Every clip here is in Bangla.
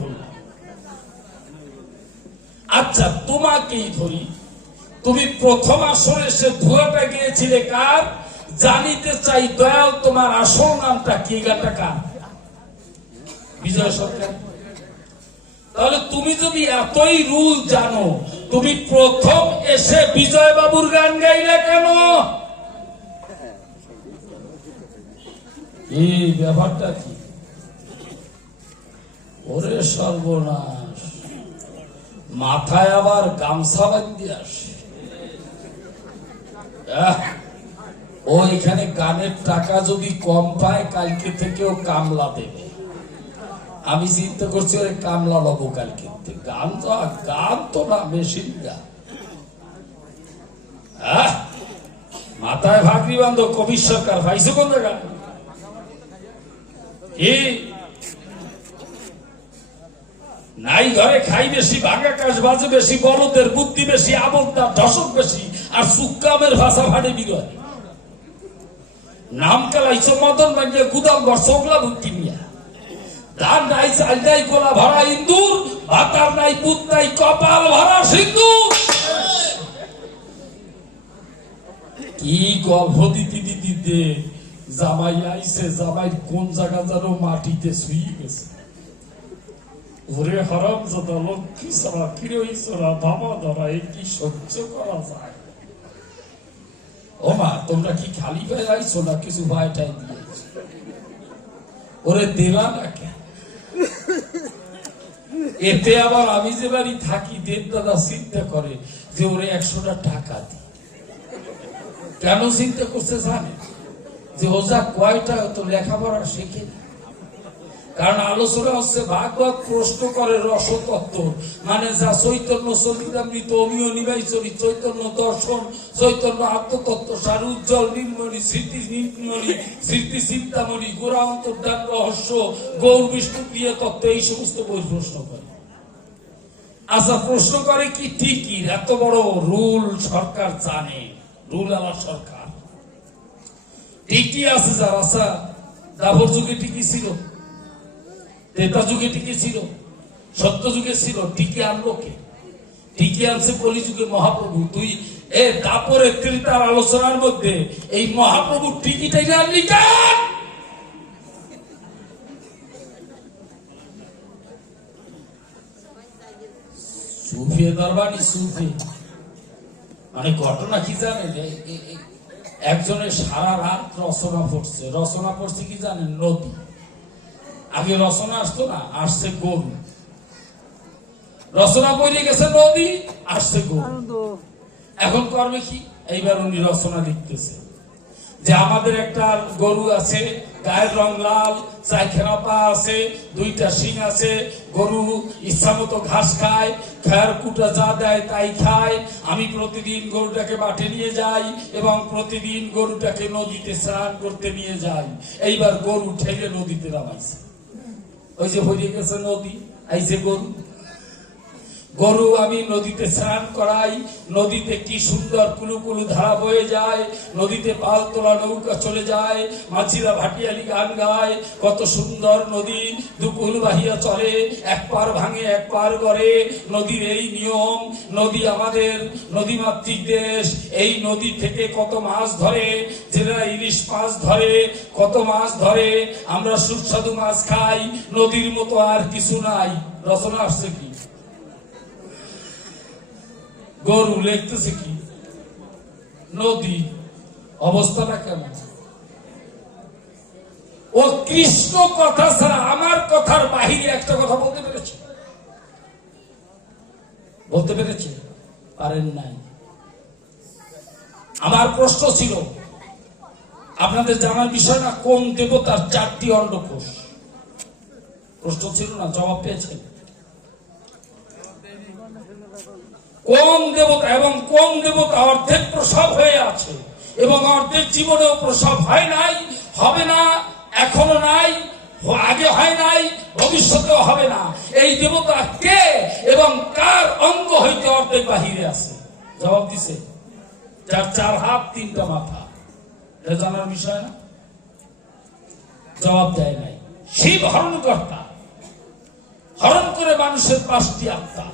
বললাম। আচ্ছা তোমাকেই ধরি, তুমি প্রথম আসরে এসে ধুয়াটা গিয়েছিলে কার? জানিতে চাই দয়াল তোমার আসল নামটা কি? গানটা কার? বিজয় সরকার। তাহলে তুমি যদি এতই রুল জানো, তুমি প্রথম এসে বিজয় বাবুর গান গাইলে কেন? এই ব্যাপারটা কি? ওরে সর্বনাশ, মাথায় আবার গামছা বাঁধতে আসে। ও এখানে গানের টাকা যদি কম পায় কালকে থেকেও কামলা দেবে। আমি চিন্তা করছি ওরে কামলা লবো কালকে। গান তো না, মেশিন গান। মাথায় ভাগরি বান্ধব কবির সরকার পাইছো কোন জায়গা? নাই ঘরে খাই বেশি, ভাঙা কাজ বাজে বেশি, বলদের বুদ্ধি বেশি, আবলদার ঢসক বেশি, আর সুকামের ভাষা ভাড়ে বিরয়। নাম কালাইছো মদন বানিয়ে গুদাম ঘর চোখলা বুদ্ধি নিয়া। ধান নাই চাল নাই গোলা ভরা ইন্দুর, ভাতার নাই পুত নাই কপাল ভরা সিন্ধু। কি গল্প দিতে দিতে জামাই আইছে, জামাই কোন জায়গা যেন মাটিতে শুয়ে গেছে। ওরে হারাম জাদা লক্ষ্মী ছাড়া কিরে হইছরা বাবা ধরা, এই কি সহ্য করা যায়? ও মা, তোমরা কি খালি পায়ে আইছো না কিছু ভাইটাই দিয়েছো? ওরে দেবা না কেন? এতে আবার আমি যে বাড়ি থাকি দেবদাদা চিন্তা করে যে ওরে 100টা টাকা দি। কেন চিন্তা করছে জানে? যে ও যা কয়টা তো লেখাপড়া শেখে। কারণ আলোচনা হচ্ছে ভাগ ভাগ প্রশ্ন করে রসতত্ত্ব, মানে যা চৈতন্য চরিতামৃত অমীয় নিবাই চরিত, চৈতন্য দর্শন, চৈতন্য আত্মতত্ত্ব, সার উজ্জ্বল নির্মণি, স্মৃতি নির্মণি, স্মৃতি চিন্তামণি, গোড়া অন্তর্ধান রহস্য, গৌর বিষ্ণু প্রিয় তত্ত্ব, এই সমস্ত বই প্রশ্ন করে। আচ্ছা প্রশ্ন করে কি ঠিকই, এত বড় রুল সরকার জানে, রুল আলা সরকার ঠিকই আছে যার। আচ্ছা দাবর যুগে ঠিকই ছিল, ত্রেতা যুগে টিকে ছিল, সত্য যুগে ছিল, টিকে আনলো কে? টিকে আনছে কলিযুগে মহাপ্রভু। তুই এ দাপরে ত্রেতার আলোচনার মধ্যে এই মহাপ্রভুর টিকিটাই আনলি কেন? সুফি দরবারি সুফি মানে ঘটনা কি জানেন? একজনের সারা রাত রচনা পড়ছে। রচনা পড়ছে কি জানেন? নদী। আগে রচনা আসতো না, আসছে গরু। রচনা পড়ে গেছে নদী, আসছে গরু। এখন করবে কি? এইবার উনি রচনা লিখতেছে যে আমাদের একটা গরু আছে, গায়ের রং লাল, চাইখানা পা আছে, 2টা শিং আছে, গরু ইচ্ছা মতো ঘাস খায়, খেয়ার কুটা যা দেয় তাই খায়। আমি প্রতিদিন গরুটাকে মাঠে নিয়ে যাই এবং প্রতিদিন গরুটাকে নদীতে স্নান করতে নিয়ে যাই। এইবার গরু ঠেলে নদীতে নামাইছে। ওই যে হয়ে গেছে নদী, আইছে গরু। গরু আমি নদীতে স্নান করাই, নদীতে কি সুন্দর কুলুকুলু ধারা বয়ে যায়, নদীতে পাল তোলা নৌকা চলে যায়, মাঝিরা ভাটিয়ালি গান গায়, কত সুন্দর নদী দুকুল বাহিয়া চলে, এক পার ভাঙে এক পার গড়ে। নদীর এই নিয়ম। নদী আমাদের নদীমাতৃক দেশ। এই নদী থেকে কত মাছ ধরে, যারা ইলিশ মাছ ধরে, কত মাছ ধরে, আমরা সুস্বাদু মাছ খাই। নদীর মতো আর কিছু নাই। রচনা আসছে কি? গরু লিখতেছে কি? নদী। অবস্থাটা কেমন? ও কৃষ্ণ কথা ছাড়া আমার কথার বাহিরে একটা কথা বলতে পেরেছে? বলতে পেরেছে? পারেন নাই। আমার প্রশ্ন ছিল, আপনাদের জানার বিষয় না, কোন দেবতার 4টি অন্ডকোষ? প্রশ্ন ছিল না, জবাব পেয়েছেন? কোন দেবতা এবং কোন দেবতা অর্ধেক প্রসব হয়ে আছে এবং অর্ধেক জীবনেও প্রসব হয় নাই, হবে না, এখনো নাই, আগে হয় নাই, ভবিষ্যতেও হবে না। এই দেবতা কে এবং কার অঙ্গ হইতে অর্ধেক বাহিরে আছে? জবাব দিছে, যার 4 হাত 3টা মাথা। এটা জানার বিষয় না? জবাব দেয় নাই। শিব হরণকর্তা। হরণ করে মানুষের 5টি আত্মা,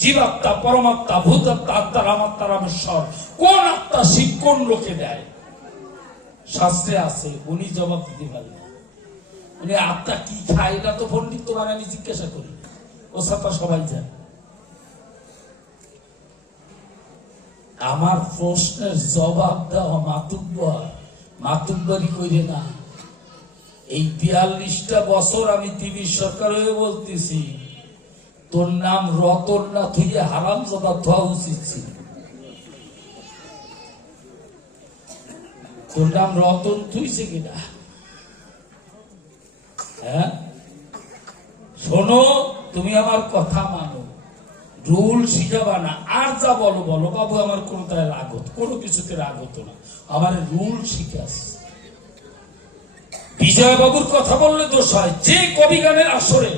জীবাত্মা, পরমাত্মা, ভূতাত্মা, আত্মা, রামাত্মা, রামেশ্বর। কোন আত্মা শিব কোন লোকে দেয়? শাস্ত্রে আছে, উনি জবাব দিতে পারেন। উনি আত্মা কি খায় এটা তো পণ্ডিত তোমার আমি জিজ্ঞাসা করি, ও সাথে সবাই জানে। আমার প্রশ্নের জবাব দেওয়া মাতুব্বর, মাতুব্বরি কইরে না। এই 42টা বছর আমি টিভি সরকার হয়ে বলতেছি, তোর নাম রতন না থুইয়ে হারামজাদা থওয়া উচিত ছিল। তোর নাম রতন থুইছে কিনা? হ্যাঁ, শোনো, তুমি আমার কথা মানো, রুল শিখাবা না। আর যা বলো বলো বাবু, আমার কোনটায় রাগ হতো, কোনো কিছুতে রাগ হতো না। আমার রুল শিখাস। বিজয় বাবুর কথা বললে দোষ হয়। যে কবি গানের আসরে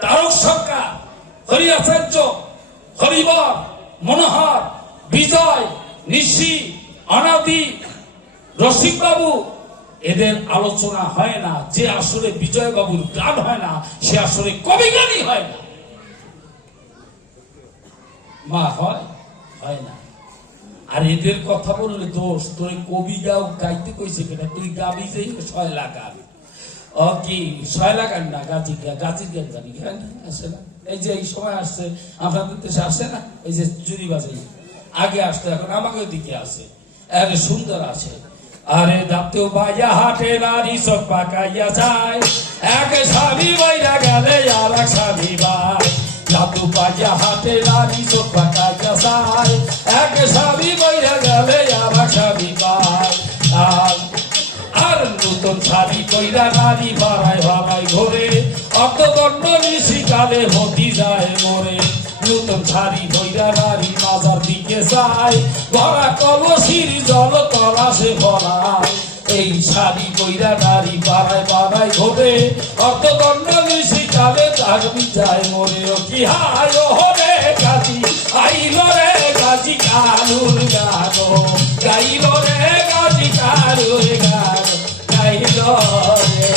তারক সরকার, হরি আচার্য, হরিবর, মনোহর, বিজয়, নিশি, অনাদি, রসিক বাবু, এদের আলোচনা হয় না। যে আসলে বিজয় বাবুর গান হয় না, সে আসলে কবি গানই হয় না। মা হয় না। আর এদের কথা বললে দোষ। তোর কবি গাও গাইতে কইছে কেনা? তুই গাবি যে 6 লাখ গান, ও কি 6 লাখ গান না, গাজির গান জানি গান আসে না। এই যে এই সময় আসছে আপনাদের দেশে আসে না, এই যে চুরি বাজাই আগে আসতো, এখন আমাকে দিকে আসে। আরে সুন্দর আছে। আরে দাঁতেও বাজা হাটে নারী সব পাকাইয়া যায়, এক স্বামী বইরা গেলে আর এক স্বামী বাই। দাঁতু বাজা হাটে নারী সব পাকাইয়া যায়, এক স্বামী বইরা গেলে আর এক স্বামী বাই। আর নতুন শাড়ি কইরা নারী বাড়ায় বাড়ায় ঘরে, অর্ধদণ্ড নিশিকালে হতি যায় মরে। নতুন শাড়ি কইরা নারী বাজার দিকে যায়, ভরা কলসির জল তলাশে ভরায়। এই শাড়ি কইরা নারী বাড়ায় বাড়ায় ঘরে, অর্ধদণ্ড নিশিকালে চাকরি যায় মরে। ও কি হায় ওরে গাজি, আইল রে গাজি কালুর গানো, গাইল রে গাজি কালুর গানো, গাইল রে।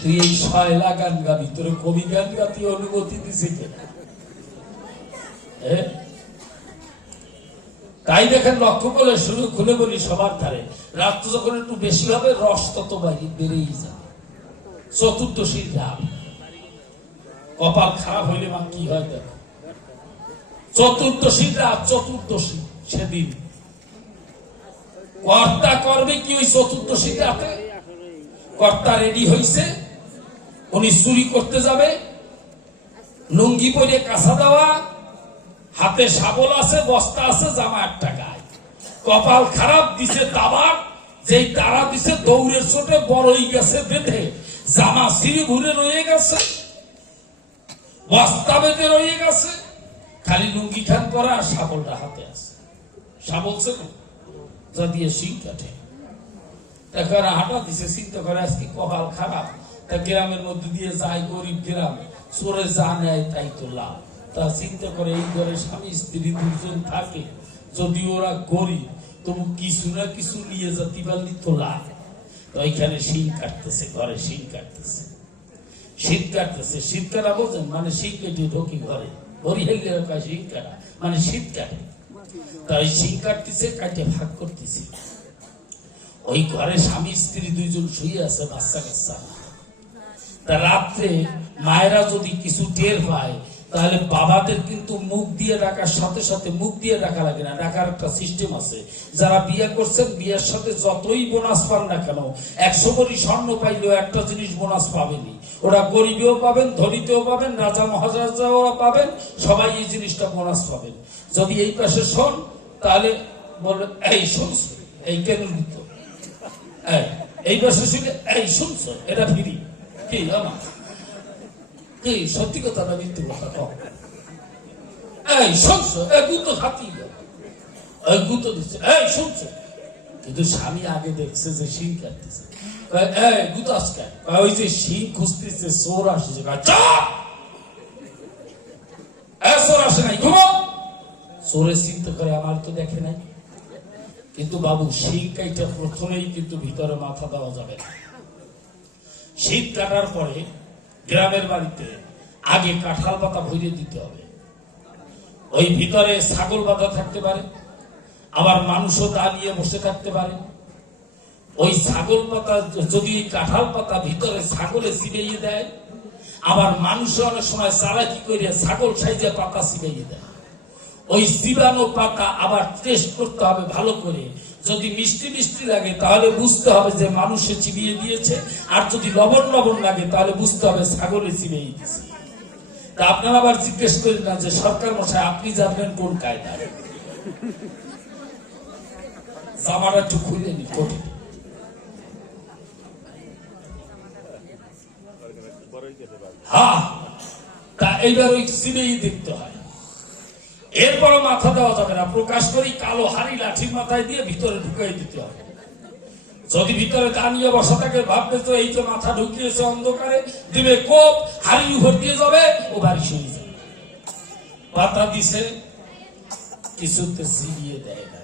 তুই এই 6 লাখ গান গাবি, তোর কবি গান গাতি অনুমতি দিছে কেনা? তাই দেখেন, লক্ষ্য করলে শুরু খুলে বলি সবার ধারে, রাত্র যখন একটু বেশি হবে রস তত বেড়েই যাবে। চতুর্দশীর রাত, কপাল খারাপ হইলে মা কি হয় দেখো। চতুর্দশীর রাত, চতুর্দশী সেদিন কর্তা করবে কি? ওই চতুর্দশীর রাতে কর্তা রেডি হইছে, উনি চুরি করতে যাবে, লুঙ্গি পরে কাঁচা দেওয়া, হাতে শাবল আছে, বস্তা আছে, জামা একটা গায়ে। কপাল খারাপ দিছে দাবার, যেই তারা দিছে দৌড়ের চোটে বড়ই গেছে বেঁধে, জামা ছিঁড়ে ঘুরে রয়ে গেছে, বস্তা বেঁধে রয়ে গেছে, খালি লুঙ্গি খান পরা আর শাবলটা হাতে আছে। শাবল ছিল যা দিয়ে শিং কাটে। এখন হাঁটা দিছে, চিন্তা করে আজকে কপাল খারাপ, তা গ্রামের মধ্যে দিয়ে যায়, গরিব গ্রাম, চোরে যা নেয় তাই তো লাভ। তা চিন্তা করে এই ঘরে স্বামী স্ত্রী 2জন থাকে, যদি ওরা গরিব তবু কিছু না কিছু নিয়ে যেতে পারলি তো লাভ। তো ওইখানে শিং কাটতেছে, ঘরে শিং কাটতেছে, শীত কাটতেছে। শীত কাটা বোঝেন মানে শিং কেটে ঢোকি ঘরে, বড়ি হেলে শিং কাটা মানে শীত কাটে। তাই শিং কাটতেছে, কাটে ভাগ করতেছে। ওই ঘরে স্বামী স্ত্রী 2জন শুয়ে আছে, বাচ্চা কাচ্চা। তা রাত্রে মায়েরা যদি কিছু টের পায়, তাহলে বাবাদের কিন্তু মুখ দিয়ে ডাকার সাথে সাথে, মুখ দিয়ে ডাকা লাগে না, ডাকার একটা সিস্টেম আছে। যারা বিয়ে করছেন, বিয়ের সাথে যতই বোনাস পান না কেন, 100 ভরি স্বর্ণ পাইলেও একটা জিনিস বোনাস পাবেনি। ওরা গরিবেও পাবেন, ধনীতেও পাবেন, রাজা মহারাজাও পাবেন, সবাই এই জিনিসটা বোনাস পাবেন। যদি এই পাশে শোন, তাহলে বলবে এই শুনছ, এই কেন দিত, এই পাশে শুনে এই শুনছ, এটা ফিরি কি আমার কি সত্যি কথা না মিথ্যে কথা কম। এই শুনছো, এই গুতো খাতি, এই গুতো দিচ্ছে, এই শুনছো। কিন্তু স্বামী আগে দেখছে যে শিং কাটতেছে, এই গুতো আজকে ওই যে শিং খুঁজতেছে, চোর আসছে, চোর আসে নাই, ঘুমো। চোরের চিন্তা করে আমার তো দেখে নাই। কিন্তু বাবু শিং কাইটা প্রথমেই কিন্তু ভিতরে মাথা দেওয়া যাবে না। শীত কাটার পরে গ্রামের বাড়িতে আগে কাঁঠাল পাতা ভরিয়ে দিতে হবে। ওই ভিতরে ছাগল বাঁধা থাকতে পারে, আবার মানুষও তা নিয়ে বসে থাকতে পারে। ওই ছাগল পাতা যদি কাঁঠাল পাতা ভিতরে ছাগলে চিবাইয়ে দেয়, আবার মানুষ অনেক সময় চালাকি করে ছাগল সাইজে পাতা চিবাইয়ে দেয়। ওই চিবানো পাতা আবার টেস্ট করতে হবে ভালো করে। যদি মিষ্টি মিষ্টি লাগে তাহলে বুঝতে হবে যে মানুষে চিবিয়ে দিয়েছে, আর যদি লবণ লবণ লাগে তাহলে বুঝতে হবে ছাগলে চিবিয়ে দিয়েছে। তা আপনারা আবার জিজ্ঞেস করেন না যে সরকার মশাই আপনি জানবেন কোন কায়দা? জামাটা একটু খুলে নি কোটি। হ্যাঁ, তা এইবার ওই চিবিয়ে দেখতে হয়। এরপরও মাথা দেওয়া যাবে না, প্রকাশ করি কালো হাড়ি লাঠির মাথায় দিয়ে ভিতরে ঢুকাই দিতে হবে। যদি ভিতরে দাঁড়িয়ে বসা থাকে ভাববে তো এই তো মাথা ঢুকিয়েছে অন্ধকারে, দিবে কোপ, হাড়ি উপর দিয়ে যাবে, ও বাড়ি শুয়ে যাবে। পাতা দিছে কিছুতে চিবিয়ে দেয় না,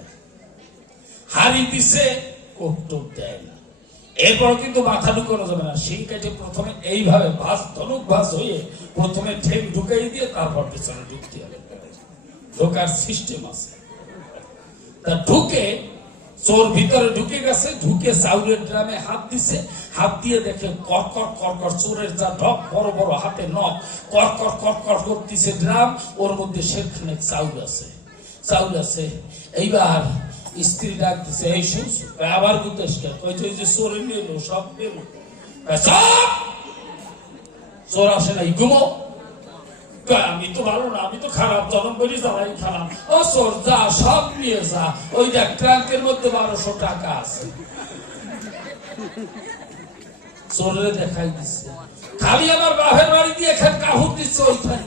হাড়ি দিছে কোপ টোপ দেয় না। এরপর কিন্তু মাথা ঢুকানো যাবে না, সেই কাজে প্রথমে এইভাবে ভাস ধনুক ভাস হয়ে প্রথমে ঠেক ঢুকাই দিয়ে তারপর পেছনে ঢুকতে হবে। ঢোকার সিস্টেম আছে। তা ঢুকে চোর ভিতরে ঢুকে গেছে, ঢুকে চাউলের ড্রামে হাত দিছে, হাত দিয়ে দেখে করকর করকর চোরের যা ঢক বড় বড় হাতে নখ করকর করকর করতেছে ড্রাম, ওর মধ্যে সেখানে চাউল আছে। এইবার স্ত্রী ডাক দিছে, এই শুনছো? আবার গুতেশটা কইছে যে চোরে নিয়ে সব পেল। চোর আসে নাই, ঘুমো। আমি তো ভালো না, আমি তো খারাপ, জনম বলি যারাই খারাপ। ও চোর যা, সব নিয়ে যা, ওই দেখ ট্রাঙ্কের মধ্যে 1200 টাকা আছে। চোরে দেখাই দিচ্ছে, খালি আমার বাপের বাড়ি দিয়ে এখানে কাহুর দিচ্ছে ওইখানে।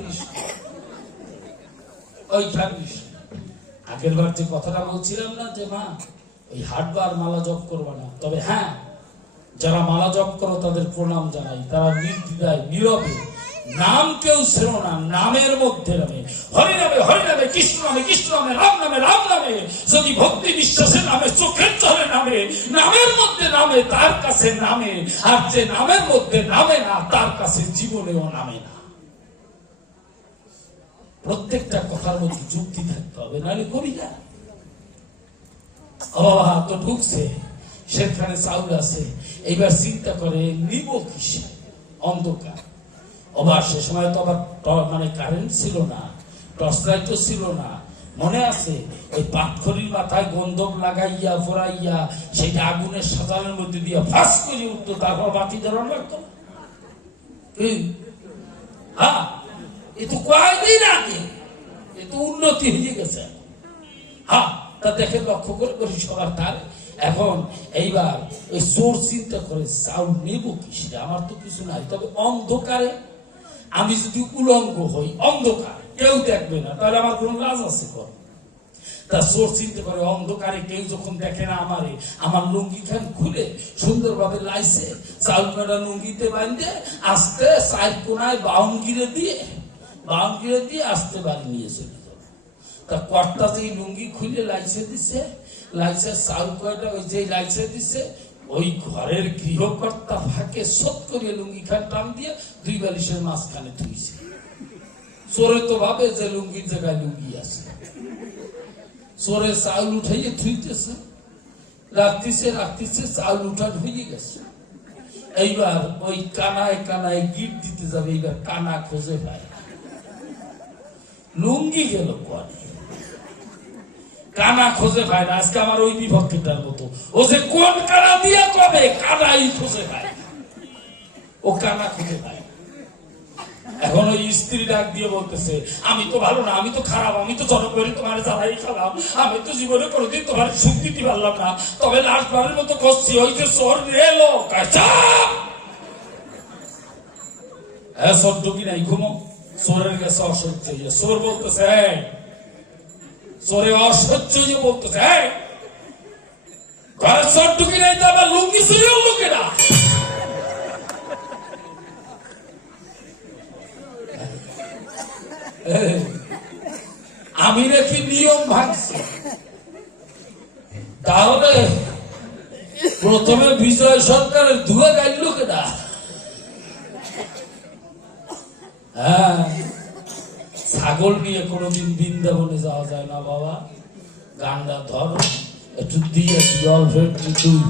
আগের বার যে কথাটা বলছিলাম না যে মা ওই হাটবার মালা জপ করবা না, তবে হ্যাঁ যারা মালা জপ করো তাদের প্রণাম জানাই। তারা নির্দ্বিধায় নীরবে, নাম কেউ ছিল না, নামের মধ্যে নামে, হরি নামে হরি নামে, কৃষ্ণ নামে কৃষ্ণ নামে, রাম নামে রাম নামে, যদি ভক্তি বিশ্বাসের নামে, চোখের চলে নামে, নামের মধ্যে নামে, তার কাছে নামে। আর যে নামের মধ্যে নামে না তার কাছে জীবনেও নামে না। প্রত্যেকটা কথার মধ্যে যুক্তি থাকতে হবে, নাহলে করি না। বাবা তো ঢুকছে, সেখানে চাউল আছে, এইবার চিন্তা করে নিব কিসে, অন্ধকার। আবার সে সময় তো আবার মানে কারেন্ট ছিল না, টর্চ লাইটও ছিল না। মনে আছে ওই পাটখড়ির মাথায় গন্ধক লাগাইয়া ফোরাইয়া সেটা আগুনের সাজানোর মধ্যে দিয়ে ফাঁস করে উঠতো, তারপর বাতি জ্বালানো লাগতো। হ্যাঁ, এ তো কয়েকদিন আগে, এ তো উন্নতি হয়ে গেছে। হ্যাঁ, তা দেখে লক্ষ্য করে করি সবার তার। এখন এইবার ওই চোর চিন্তা করে চাউল নেব কিসে, আমার তো কিছু নাই, তবে অন্ধকারে আমি যদি উলঙ্গ হই, অন্ধকার কেউ দেখবে না, তাহলে আমার কোন লাজ আছে? তা চোর চিন্তা করে অন্ধকারে কেউ যখন দেখে না আমারে, আমার লুঙ্গি খান খুলে সুন্দরভাবে লাইছে চাউল কাটা লুঙ্গিতে বাঁধে আস্তে সাইড কোনায় বাউন্ডারি দিয়ে আস্তে বাড়ি নিয়ে চলে যাবে। তা কর্তা যে লুঙ্গি খুলে লাইছে দিছে, লাইছে চাউল কয়টা ওই যে লাইছে দিছে, ওই ঘরের গৃহকর্তা ফাঁকে সত করিয়ে লুঙ্গি খান টান দিয়ে 2 বালিশের মাঝখানে থুইছে। চোরে তো ভাবে যে লুঙ্গির জায়গায় লুঙ্গি আছে, চোরে চাউল উঠাইয়ে থুইতেছে, রাখতেছে চাউল উঠান হয়ে গেছে। এইবার ওই কানায় গিট দিতে যাবে, এইবার কানা খোঁজে পায়, লুঙ্গি গেল কোয়ানে, কানা খোঁজে পায় না। আজকে আমার ওই বিভক্তিটার মতো, ও যে কোন কানা দিয়ে কবে কানাই খুঁজে পায়, ও কানা খুঁজে পায়। এখন ওই স্ত্রী ডাক দিয়ে বলতেছে, আমি তো ভালো না, আমি তো খারাপ, আমি তো জনগণই তোমার জ্বালাই খারাপ, আমি তো জীবনে কোনোদিন তোমার সুখ দিতে পারলাম না, তবে লাস্টবারের মতো করছি, ওই যে চোর এলো। হ্যাঁ, চোর ঢুকি নাই, ঘুমো। চোরের কাছে অসহ্য হইয়া চোর বলতেছে, চোরে অসহ্য হয়ে বলতেছে, ঘরে চোর ঢুকি নাই তো আবার লুঙ্গি চুরি হলো কেনা? আমি নাকি নিয়ম ভাঙছি? তাহলে প্রথমে বিজয় সরকারের ধুয়ে গাইল কেনা? হ্যাঁ, ছাগল নিয়ে কোনোদিন বৃন্দাবনে যাওয়া যায় না বাবা। গান্ডা ধরো একটু দিয়ে গার্লফ্রেন্ড দুই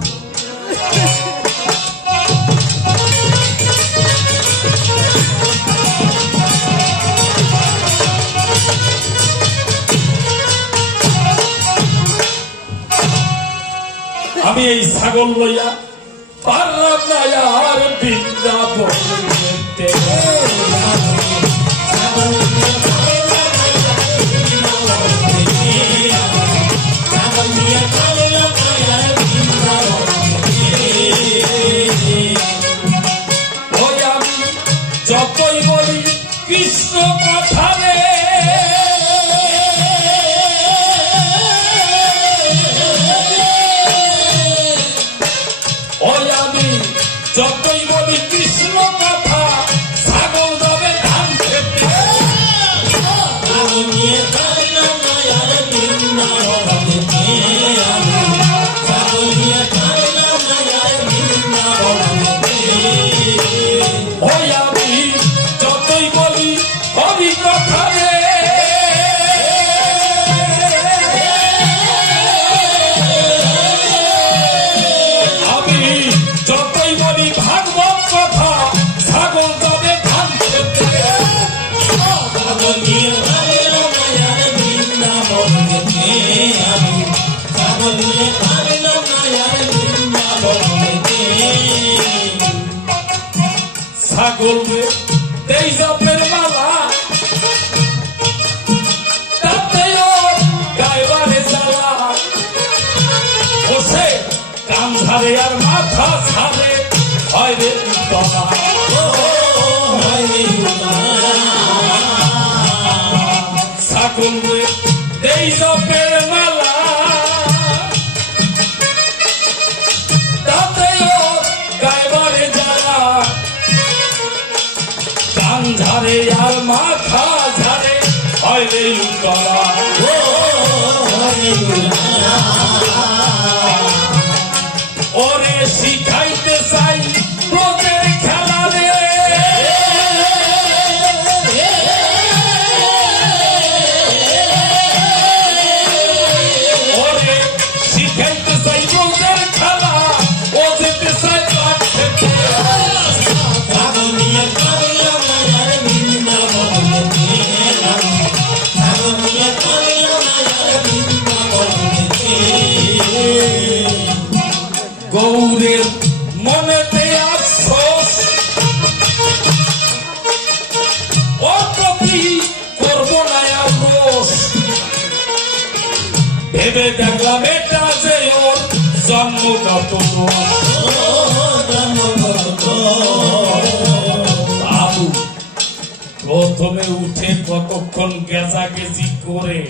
আমি এই ছাগল লইয়া পারলাম না আর বৃন্দাবন যেতে। ওই আমি যতই বলি কৃষ্ণ কথা রে, ওই আমি যতই বলি কৃষ্ণ কথা, ছাগল যাবে ধান খেতে। ওই আমি যতই বলি হরি কথা রে, আমি যতই বলি ভাগবত কথা, ছাগল যাবে ধান খেতে। ছাগল রে দেই জপের মালা, তাতেও গাইবারে জ্বালা। বসে কান ঝাড়ে আর মাথা ছাড়ে, হয় রে উতলা। ছাগল রে দেই জপের মালা, তাতেও গাইবারে জ্বালা। কান ঝাড়ে আর মাথা ঝাড়ে, হয় রে উতলা। ওরে শিখাইতে চাই ব্রজের খেলা রে, ওরে শিখাইতে চাই ব্রজের খেলা, ও যেতে চাই পাঠ খেতে। গৌরের মনেতে আফসোস, ওর প্রতি করব না আর রোষ। ভেবে দেখলাম এটা যে ওর জন্মগত দোষ। বাবু প্রথমে উঠে কতক্ষণ গেজাগেজি করে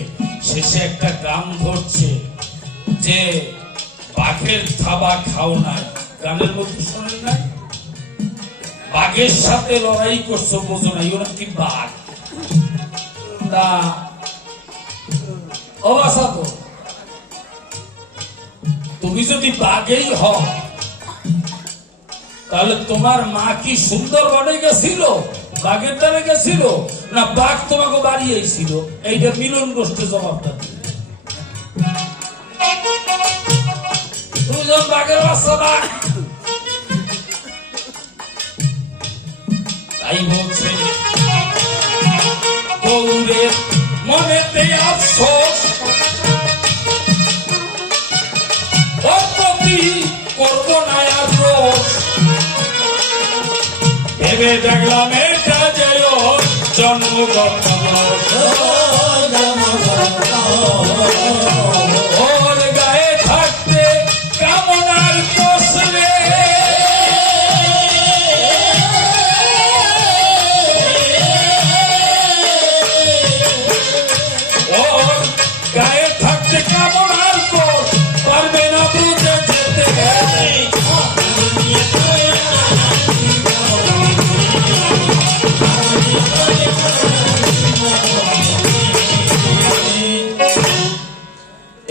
শেষে একটা গান ধরছে যে বাঘের থাবা খাও নাই। গানের মধ্যে শোনেন নাই? বাঘের সাথে লড়াই করছো বোঝো নাই, ওরা কি বাঘ না অবাসা তো। তুমি যদি বাঘেই হও তাহলে তোমার মা কি সুন্দরবনে গেছিল, বাঘের দ্বারে গেছিল, না বাঘ তোমাকে বাড়িয়েছিল? এইটা মিলন গোষ্ঠী জবাবটা দিল। দুজন বাঘের বাচ্চা বাঘ, তাই বলছে গৌরের মনেতে আফসোস, ওর প্রতি করব না আর রোষ। ভেবে দেখলাম এটা যে ওর জন্মগত দোষ। ওর গায়ে থাকতে কামনার দোষ রে, ওর গায়ে থাকতে কামনার দোষ, পারবে না বুঝে যেতে।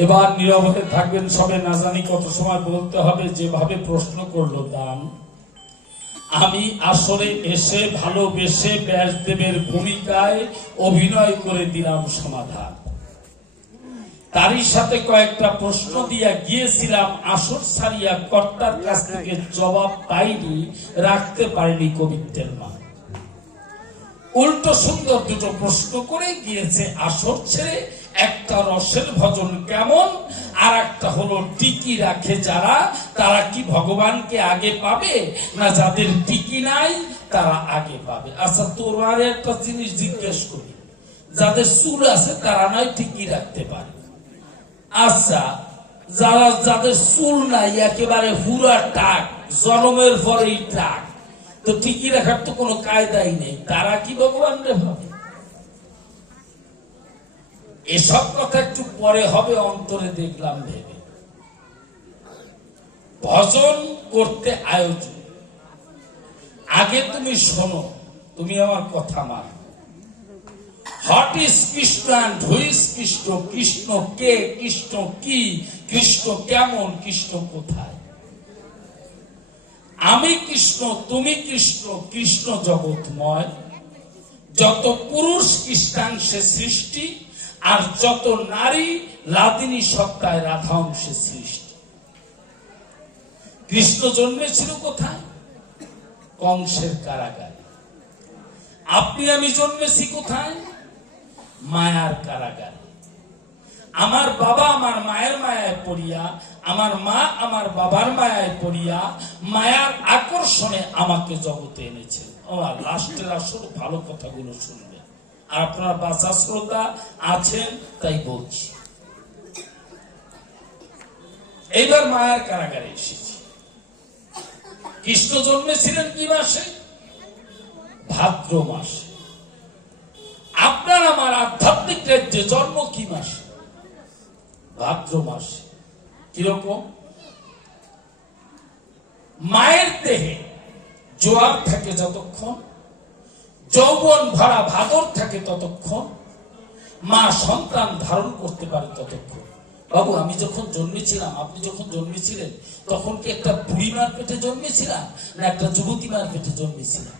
এবার নীরবতে থাকবেন সবে, না জানি কত সময় বলতে হবে। যেভাবে প্রশ্ন করলো দান, আমি আসরে এসে ভালোবেসে ব্যাসদেবের ভূমিকায় অভিনয় করে দিলাম সমাধান। তারই সাথে কয়েকটা প্রশ্ন দিয়া গিয়েছিলাম, আসর ছাড়িয়া কর্তার কাছ থেকে জবাব পাইনি, রাখতে পারিনি কবিত্বের মান। উল্টো সুন্দর দুটো প্রশ্ন করে গিয়েছে আসর ছেড়ে, একটা রসের ভজন কেমন, আর একটা হলো টিকি রাখে যারা, তারা কি ভগবানকে আগে পাবে, না যাদের টিকি নাই তারা আগে পাবে। আচ্ছা, তোর একটা জিনিস জিজ্ঞেস করি, যাদের চুল আছে তারা নয় টিকি রাখতে পারে, আচ্ছা যাদের চুল নাই একেবারে পুরা টাক, জন্মের পরেই টাক, তো টিকি রাখার তো কোনো কায়দাই নেই, তারা কি ভগবান রে ভাবে? এসব কথা একটু পরে হবে, অন্তরে দেখলাম ভেবে। ভজন করতে আয়োজন, আগে তুমি শোনো, তুমি আমার কথা মানো। What is Krishna and who is Krishna? Krishna কে, কৃষ্ণ কি, কৃষ্ণ কেমন, কৃষ্ণ কোথায়? আমি কৃষ্ণ, তুমি কৃষ্ণ, কৃষ্ণ জগৎময়। যত পুরুষ কৃষ্ণাংশে সৃষ্টি, আর যত নারী লাদিনী সত্তায় রাধা অংশে সৃষ্টি। কৃষ্ণ জন্মেছিল কোথায়? কংসের কারাগারে। আপনি আমি জন্মেছি কোথায়? মায়ার কারাগারে। আমার বাবা আমার মায়ের মায়ায় পড়িয়া, আমার মা আমার বাবার মায়ায় পড়িয়া, মায়ার আকর্ষণে আমাকে জগতে এনেছে। আমার লাস্টের আসল ভালো কথাগুলো শুনবে, আর আপনার বাচ্চা শ্রোতা আছেন তাই বলছি। এইবার মায়ার কারাগারে এসেছি। কৃষ্ণ জন্মেছিলেন কি মাসে? ভাদ্র মাসে। আপনার আমার আধ্যাত্মিক রাজ্যে জন্ম কি মাসে? ভাদ্র মাসে। কিরকম? মায়ের দেহে জোয়ার থাকে যতক্ষণ, যৌবন ভরা ভাদর থাকে ততক্ষণ, মা সন্তান ধারণ করতে পারে ততক্ষণ। বাবু, আমি যখন জন্মেছিলাম, আপনি যখন জন্মেছিলেন, তখন কি একটা বুড়ি মার পেটে জন্মেছিলাম, না একটা যুবতী মার পেটে জন্মেছিলাম?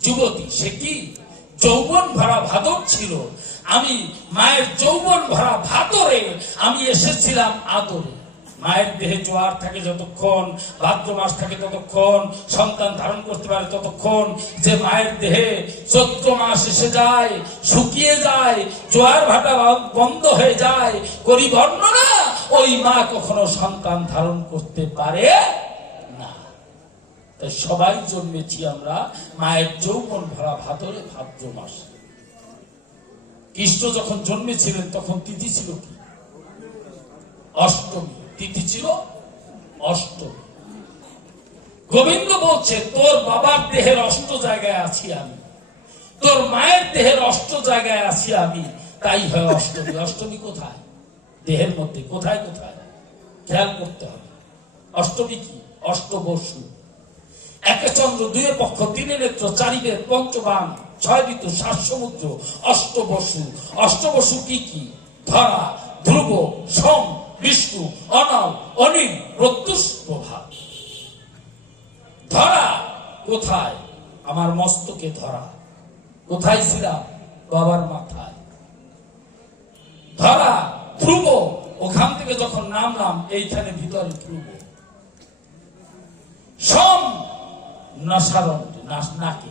যুবতী। সে কি যৌবন ভরা ভাদর ছিল। আমি মায়ের যৌবন ভরা ভাদরে আমি এসেছিলাম আদরে। মায়ের দেহে জোয়ার থাকে যতক্ষণ, ভাদ্র মাস থাকে ততক্ষণ, সন্তান ধারণ করতে পারে ততক্ষণ। যে মায়ের দেহে চৈত্র মাস এসে যায়, শুকিয়ে যায়, জোয়ার ভাটা বন্ধ হয়ে যায়, করি বর্ণনা, ওই মা কখনো সন্তান ধারণ করতে পারে না। তাই সবাই জন্মেছি আমরা মায়ের যৌবন ভরা ভাদরে, ভাদ্র মাসে। কৃষ্ণ যখন জন্মেছিলেন তখন তিথি ছিল কি? অষ্টমী। তিথি ছিল অষ্টমী। গোবিন্দ বলছে, তোর বাবার দেহের অষ্ট জায়গায় আছি আমি, তোর মায়ের দেহের অষ্ট জায়গায় আছি আমি, তাই হয় অষ্টমী। অষ্টমী কোথায়? দেহের মধ্যে। কোথায় কোথায় খেয়াল করতে হবে। অষ্টমী কি? অষ্টবসু। একে চন্দ্র, দুয়ে পক্ষ, তিনে নেত্র, চারিবেদ, পঞ্চবান, ছয় ঋতু, সাত সমুদ্র, অষ্টবসু। অষ্টবসু কি কি? ধরা, ধ্রুব, সোম, বিষ্ণু, অনল, অনিল, প্রত্যুষ, প্রভাত। ধরা কোথায়? আমার মস্তকে ধরা। কোথায় ছিলাম? বাবার মাথায়। ধরা, ধ্রুব, ওখান থেকে যখন নামলাম এইখানে ভিতরে ধ্রুব। সোম, নাসারণ, নাকে।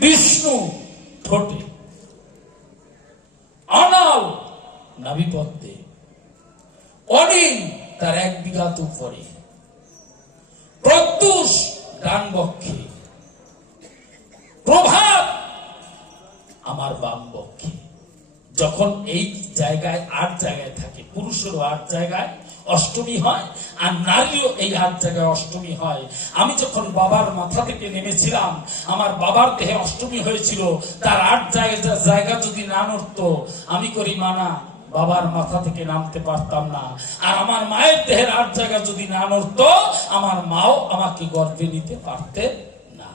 বিষ্ণু, ঠোঁটে। অনল, নাভিপদ্মে। অনিল, তার এক বিঘাত উপরে। প্রত্যুষ, ডান বক্ষে। প্রভাত, আমার বাম বক্ষে। যখন এই জায়গায় 8 জায়গায় থাকে, পুরুষেরও 8 জায়গায় অষ্টমী হয়, আর নারীও এই 8 জায়গায় অষ্টমী হয়। আমি যখন বাবার মাথা থেকে নেমেছিলাম, আমার বাবার দেহে অষ্টমী হয়েছিল, তার 8 জায়গা যদি না নড়তো, আমি করি মানা বাবার মাথা থেকে নামতে পারতাম না। আর আমার মায়ের দেহের 8 জায়গা যদি না নড়তো, আমার মাও আমাকে গর্ভে নিতে পারতেন না।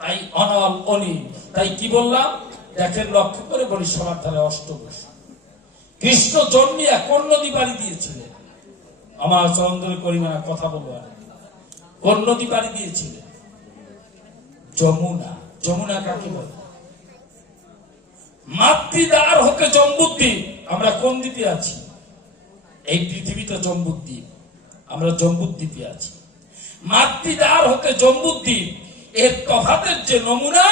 তাই অনল, অনিল। তাই কি বললাম দেখেন, লক্ষ্য করে বলি, সবার ধারে অষ্টবসু। কৃষ্ণ জন্মিয়া কোন নদী বাড়ি দিয়েছিলেন? আমার চন্দ্র করিমানা কথা বলবো। আর কোন নদী পাড়ি দিয়েছিলেন? যমুনা। যমুনা কাকে বলে? মাতৃদ্বার হতে জম্বুদ্বীপ। আমরা কোন দ্বীপে আছি? এই পৃথিবীটা জম্বুদ্বীপ, আমরা জম্বুদ্বীপে আছি। মাতৃদ্বার হতে জম্বুদ্বীপ, এর তফাতের যে নমুনা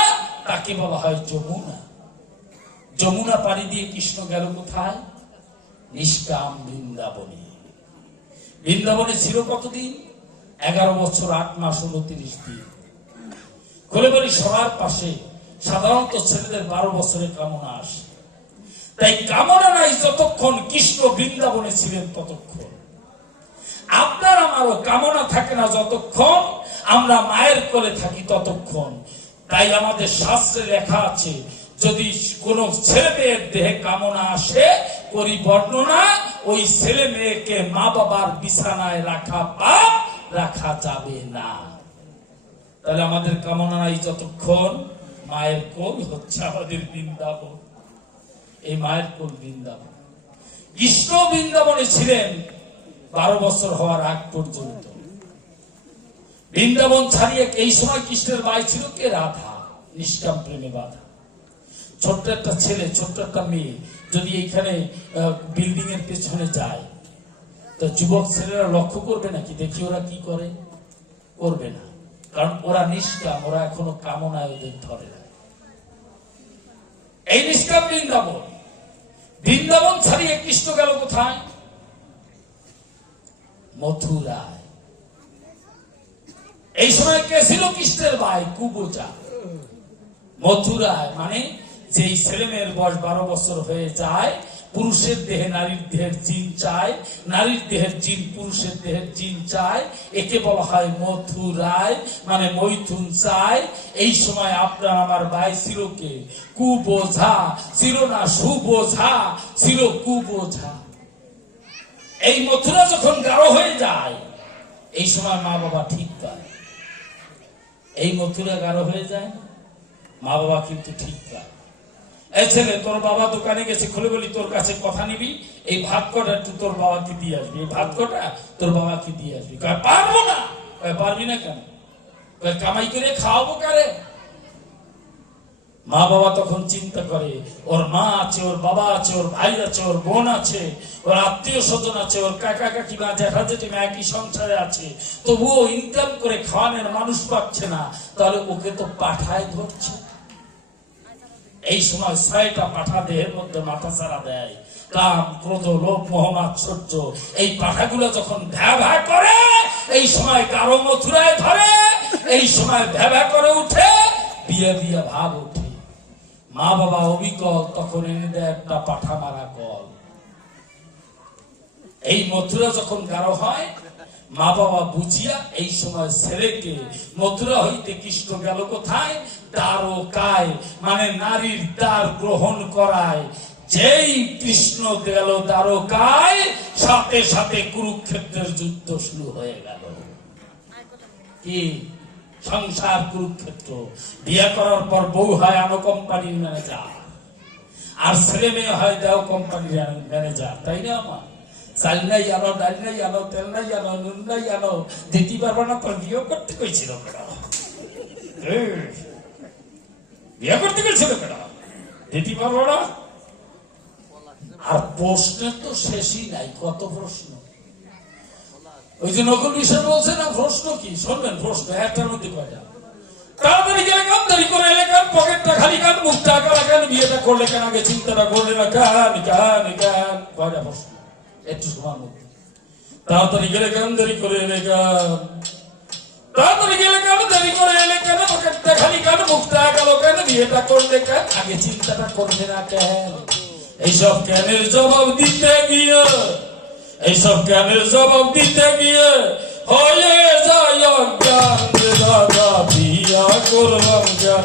তাকে বলা হয় যমুনা। যমুনা পাড়ি দিয়ে কৃষ্ণ গেল কোথায়? নিষ্কাম বৃন্দাবনে। বৃন্দাবনে ছিল কতদিন? 11 বছর 8 মাস 29 দিন। খুলে বলি, সবার পাশে সাধারণত ছেলেদের 12 বছরের কামনা আসে। তাই কামনা নাই যতক্ষণ কৃষ্ণ বৃন্দাবনে ছিলেন ততক্ষণ। আপনার আমারও কামনা থাকে না যতক্ষণ আমরা মায়ের কোলে থাকি ততক্ষণ। তাই আমাদের শাস্ত্রে লেখা আছে, যদি কোন ছেলে মেয়ের দেহে কামনা আসে, পরিবর্ণনা, ওই ছেলে মেয়েকে মা বাবার বিছানায় রাখা পাপ, রাখা যাবে না। তাহলে আমাদের কামনা নাই যতক্ষণ মায়ের কোল হচ্ছে আমাদের বৃন্দাবন। এই মায়ের কোল বৃন্দাবন। কৃষ্ণ বৃন্দাবনে ছিলেন 12 বছর হওয়ার আগ পর্যন্ত। বৃন্দাবন ছাড়িয়ে এই সময় কৃষ্ণের মাই ছিল কে? রাধা, নিষ্কাম প্রেমে বাধা। ছোট্ট একটা ছেলে, ছোট্ট একটা মেয়ে যদি এইখানে বিল্ডিং এর পেছনে যায়, তো যুবক ছেলেরা লক্ষ্য করবে নাকি? দেখি ওরা কি করে? করবে না, কারণ ওরা নিষ্কাম, ওরা এখনো কামনায় ওদের ধরে না। এই নিষ্কাম বৃন্দাবন। বৃন্দাবন ছাড়িয়ে কৃষ্ণ গেল কোথায়? মথুরায়। এই সময় কে ছিল কৃষ্ণের ভাই? কুবজা। মথুরায় মানে যেই ছেলে মেয়ের বয়স 12 বছর হয়ে যায়, পুরুষের দেহে নারীর দেহের জিন চায়, নারীর দেহের জিন পুরুষের দেহের জিন চায়, একে বলা হয় মথুরায়, মানে মৈথুন চায়। এই সময় আপনার আমার ভাই ছিল কে? কুবোঝা। ছিল না সুবোঝা, ছিল কুবোঝা। এই মথুরা যখন গাঢ় হয়ে যায়, এই সময় মা বাবা ঠিক পায়। এই মথুরা গাঢ় হয়ে যায়, মা বাবা কিন্তু ঠিক পায়। এই ছেলে, তোর বাবা দোকানে গেছে, খুলে বলি তোর কাছে কথা নিবি, এই ভাত কটা একটু তোর বাবাকে দিয়ে আসবি, এই ভাত কটা তোর বাবাকে দিয়ে আসবি। পারবো না। পারবি না কেন? কামাই করে খাওয়াবো কারে? মা বাবা তখন চিন্তা করে, ওর মা আছে, ওর বাবা আছে, ওর ভাই আছে, ওর বোন আছে, ওর আত্মীয় স্বজন আছে, ওর কাকা কাকিমা জ্যাঠা জেঠিমা একই সংসারে আছে, তবুও ইনকাম করে খাওয়ানোর মানুষ পাচ্ছে না, তাহলে ওকে তো পাঠায় ধরছে। এই সময় 6টা পাঠা দেহের মধ্যে মাথা ছাড়া দেয়। কাম, ক্রোধ, লোভ, মোহ, মাৎসর্য, এই পাঠাগুলো যখন ভ্যা ভ্যা করে, এই সময় কারো মথুরায় ধরে, এই সময় ভ্যা ভ্যা করে উঠে, বিয়ে বিয়ে ভাব উঠে। মা বাবা অবিকল তখন এনে দেয় একটা পাঠা মারা কল। এই মথুরা যখন গাঢ় হয়, মা বাবা বুঝিয়া এই সময় ছেলেকে মথুরা হইতে কৃষ্ণ গেল কোথায়? দ্বারকায়, মানে নারীর দ্বার গ্রহণ করায়। যেই কৃষ্ণ গেল দ্বারকায়, সাথে সাথে কুরুক্ষেত্রের যুদ্ধ শুরু হয়ে গেল। কি সংসার কুরুক্ষেত্র। বিয়ে করার পর বউ হয় আনো কোম্পানির ম্যানেজার, আর ছেলে মেয়ে হয় দেও কোম্পানির ম্যানেজার, তাই না? আমার চাল নাই আনো, ডাল নাই আনো, তেল নাই আনো, নুন নাই আনো, দিতে পারবো না, তোর বিয়ে করতে কইছিল কেন? বিয়ে করতে গেছিল কেন? দিতে পারবো না। আর প্রশ্নের তো শেষই নাই, কত প্রশ্ন। ওই যে নকল বিষয় বলছে না, প্রশ্ন কি শুনবেন? প্রশ্ন একটার মধ্যে কয়টা? তাড়াতাড়ি গেলে কান, দেরি করে এলে কান, পকেটটা খালি কান, মুখটা আঁকা কেন, বিয়েটা করলে কেন, আগে চিন্তাটা করলে না কান কান কান, কয়টা প্রশ্ন একটু সময় মধ্যে। তাড়াতাড়ি গেলে কান, দেরি করে এলে কান, তাড়াতাড়ি গেলে কেন, দেরি করে এলে কেন, পকেটটা খালি কান, মুখটা আঁকালো কেন, বিয়েটা করলে কেন, আগে চিন্তাটা করলে না কেন? এইসব জ্ঞানের জবাব দিতে গিয়ে, এইসব জ্ঞানের জবাব দিতে গিয়ে হয়ে যায় অজ্ঞান। দাদা বিয়া করলাম জ্ঞান,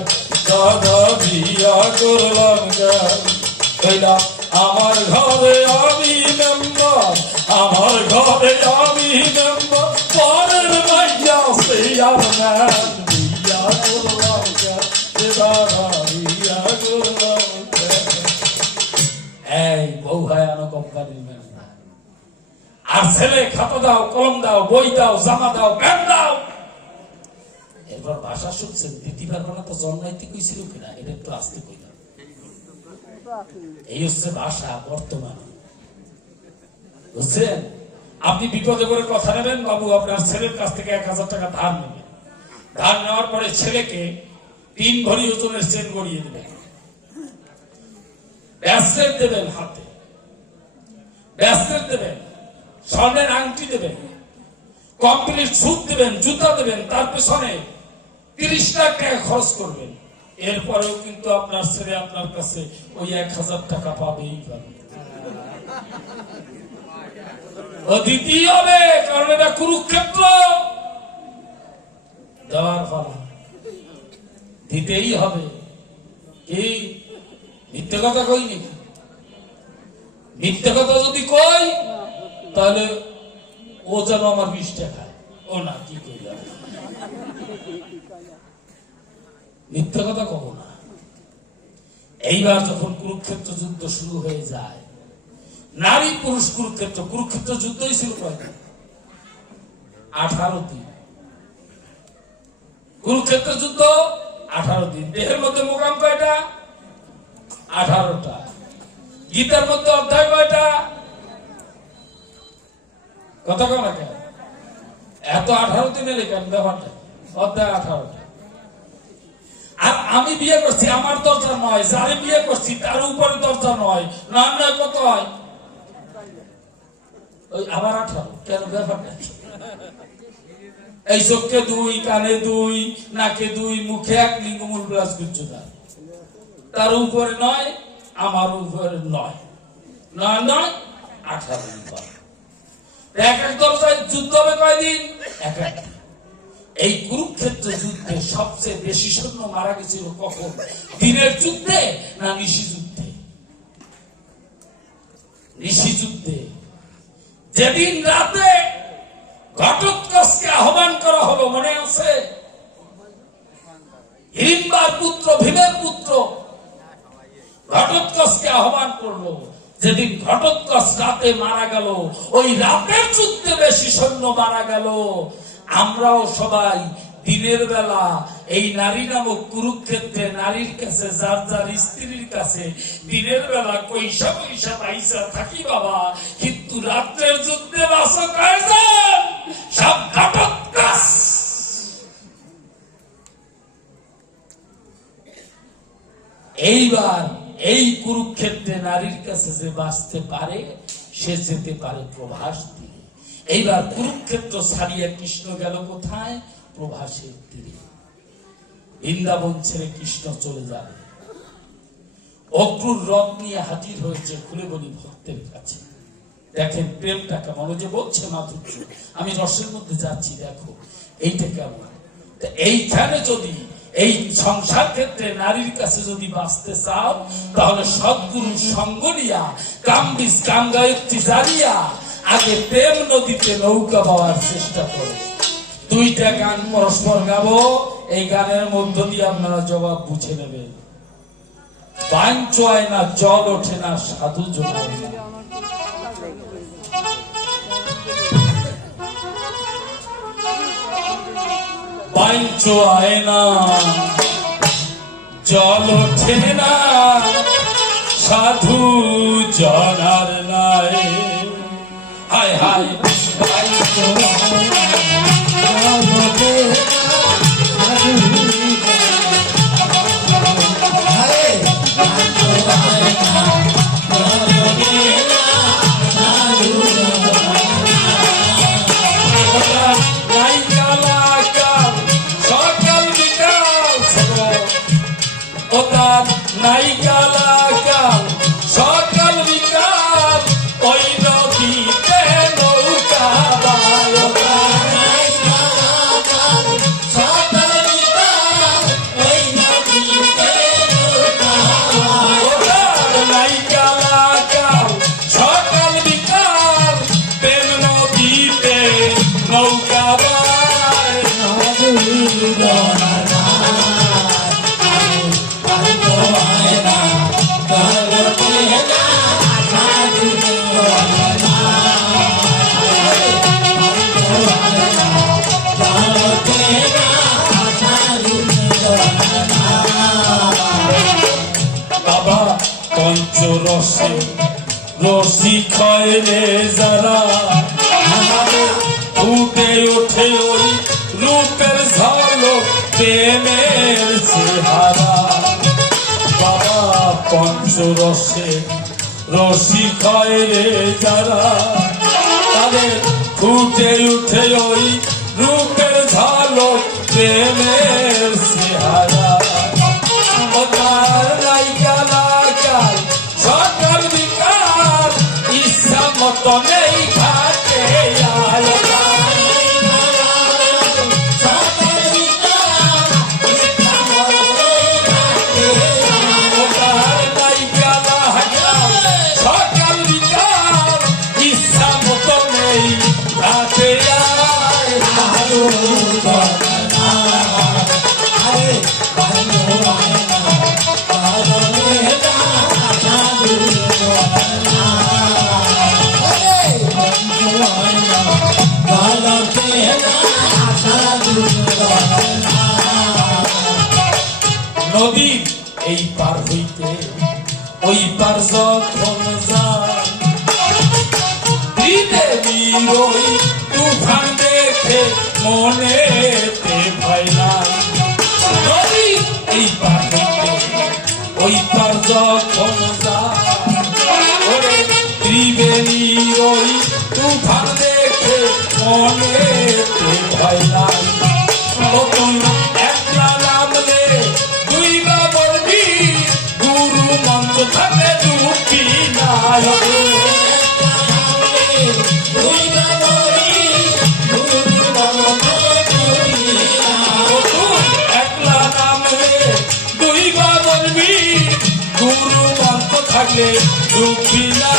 দাদা বিয়া করলাম জ্ঞান। কইলা আমার ঘরে আমি মেম্বার, আমার ঘরে আমি মেম্বার, পরের মাইয়া সে আর ম্যান। বিয়া করলাম জ্ঞান, দাদা বিয়া করলাম জ্ঞান। এই বউ হয় আনো কোম্পানির ম্যানেজার, আর আর ছেলে খাতা দাও, কলম দাও, বই দাও, জামা দাও, প্যান্ট দাও। এরপর ভাষা শুনছেন, দিতে পারবো না তো জন্মাইতে কইছিল কিনা, এটা একটু আসতে কইলাম। এই হচ্ছে ভাষা বর্তমান, বুঝছেন? আপনি বিপদে করে কথা নেবেন, বাবু আপনার ছেলের কাছ থেকে 1000 টাকা ধার নেবেন। ধার নেওয়ার পরে ছেলেকে 3 ভরি ওজনের চেন গড়িয়ে দেবেন, ব্যাসলেট দেবেন, হাতে ব্যাসলেট দেবেন, স্বর্ণের আংটি দেবেন, কমপ্লিট স্যুট দেবেন, জুতা দেবেন, তার পেছনে 30 লাখ টাকা খরচ করবেন। এরপরেও কিন্তু আপনার ছেলে আপনার কাছে ওই 1000 টাকা পাবেই পাবে। ও দিতেই হবে, কারণ এটা কুরুক্ষেত্র, দেওয়ার ফলা দিতেই হবে। কি মিথ্যে কথা কই নাকি? মিথ্যে কথা যদি কই তাহলে ও যেন আমার 20 টাকা, ও না কি কইলাম, মিথ্যে কথা কব না। এইবার যখন কুরুক্ষেত্র যুদ্ধ শুরু হয়ে যায়, নারী পুরুষ কুরুক্ষেত্র, কুরুক্ষেত্র যুদ্ধই ছিল কয়দিন? 18 দিন। কুরুক্ষেত্র যুদ্ধ 18 দিন। দেহের মধ্যে মোকাম কয়টা? 18টা। গীতার মধ্যে অধ্যায় কয়টা? কথা কয় না কেন? এত 18 দিনে লেখেন ব্যাপারটা, অধ্যায় 18টা। আর আমি বিয়ে করছি, আমার দরজা নয়, যারে বিয়ে করছি তার উপরে দরজা নয়, না নয় কত হয়? ওই আবার 18। কেন ব্যাপারটা? এই চোখে 2, কানে 2, নাকে 2, মুখে 1, লিঙ্গমূল প্লাস গুচ্ছদার, তার উপরে নয়, আমার উপরে নয়, 18 দিন পর এক এক দরজায় যুদ্ধ হবে কয়দিন? এক এক। এই কুরুক্ষেত্র যুদ্ধে সবচেয়ে বেশি সৈন্য মারা গেছিল কখন? দিনের যুদ্ধে না নিশি যুদ্ধে? নিশি যুদ্ধে। যেদিন রাতে ঘটোৎকচকে আহ্বান করা হলো, মনে আছে? হিড়িম্বার পুত্র, ভীমের পুত্র ঘটোৎকচকে আহ্বান করলো। যেদিন ঘটোৎকচ রাতে মারা গেল, ওই রাতের যুদ্ধে বেশি সৈন্য মারা গেল। আমরাও সবাই দিনের বেলা এই নারী নামক কুরুক্ষেত্রে নারীর কাছে, যার যার স্ত্রীর কাছে দিনের বেলা পয়সা পাইসা থাকি বাবা, কিন্তু রাত্রের যুদ্ধে বাঁচো কয়জন? সব ঘটোৎকচ। এইবার এই কুরুক্ষেত্রে নারীর কাছে যে বাঁচতে পারে সে যেতে পারে প্রভাস দিয়ে। এইবার কুরুক্ষেত্র ছাড়িয়ে কৃষ্ণ গেল কোথায়? প্রভাসের তীরে। বৃন্দাবন ছেড়ে কৃষ্ণ চলে যাবে। অক্রুর রথ নিয়ে হাজির হয়েছে খুলে বলি ভক্তের কাছে। দেখেন প্রেমটা কেমন, যে বলছে মাধুর্য, আমি রসের মধ্যে যাচ্ছি, দেখো এইটা কেমন। এইখানে যদি এই সংসার ক্ষেত্রে নারীর কাছে যদি বাঁচতে চাও, তাহলে সদ্গুরু সঙ্গ নিয়া কামবিজ গাঙ্গায়ত্রী জারিয়া আগে প্রেম নদীতে নৌকা পাওয়ার চেষ্টা করো। 2টা গান পরস্পর গাবো, এই গানের মধ্য দিয়ে আপনারা জবাব বুঝে নেবেন। বাঞ্চ হয় না, জল ওঠে না, সাধু জোগায় না। বাঞ্চ হয় না, জল ওঠে না, সাধু জনার নাই। হায় হায় বাঞ্চ নাই কালাকাল সকাল বিকাল ওই নদীতে নৌকা বায়। নাই কালাকাল সকাল বিকাল ওই নদীতে নৌকা বায়। নাই কালাকাল সকাল বিকাল প্রেম নদীতে নৌকা বায়। না পঞ্চরসে রসিক হয় রে যারা ফুটে ওঠে ওই রূপের ঝলক প্রেমের চেহারা বাবা পঞ্চরসে রসিক হয় রে যারা তাদের ফুটে উঠে ওই রূপের ঝলক প্রেমের চেহারা সকাল বিকাল ইচ্ছা মতো নেই ঘাটে সকাল বিকাল ইচ্ছা মতো নেই ঘাটে নদীর এই পার হইতে ওই পার যখন যায় ওই তুফান দেখে মনেতে ভয় নাই নদীর এই পার হইতে ওই পার যখন যায় ওরে ত্রিবেণীর ওই তুফান দেখে মনেতে ভয় নাই একলা নামলে দুইবা বলবি গুরু মন্ত্র থাকে দুঃখী নাই একলা নামলে দুইবা বলবি গুরু মন্ত্র থাকলে দুঃখী না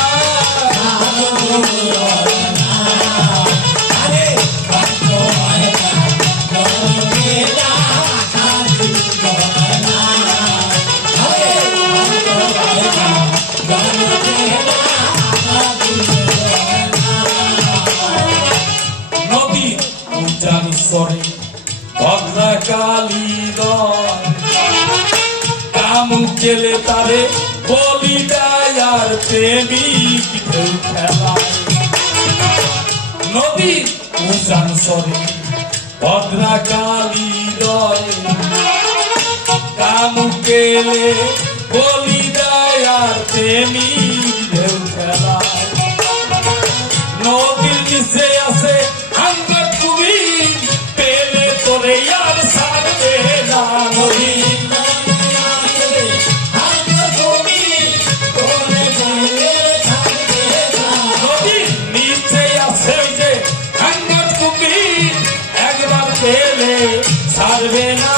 নদীর উজানি ভদ্রা কালী কামু গেলে তারে বলি দেয় আর প্রেমিক ঢেউ খেলায় নদীর উজান সরে ভদ্রা কালী কামু গেলে বলি দেয় আর প্রেমিক ঢেউ খেলায় নদীর নিচে আছে হাঙ্গর তুমি পেলে তোরে আর ছাড়বে না নদীর নদীর নিচে আছে যে হাঙ্গর তুমি একবার পেলে ছাড়বে না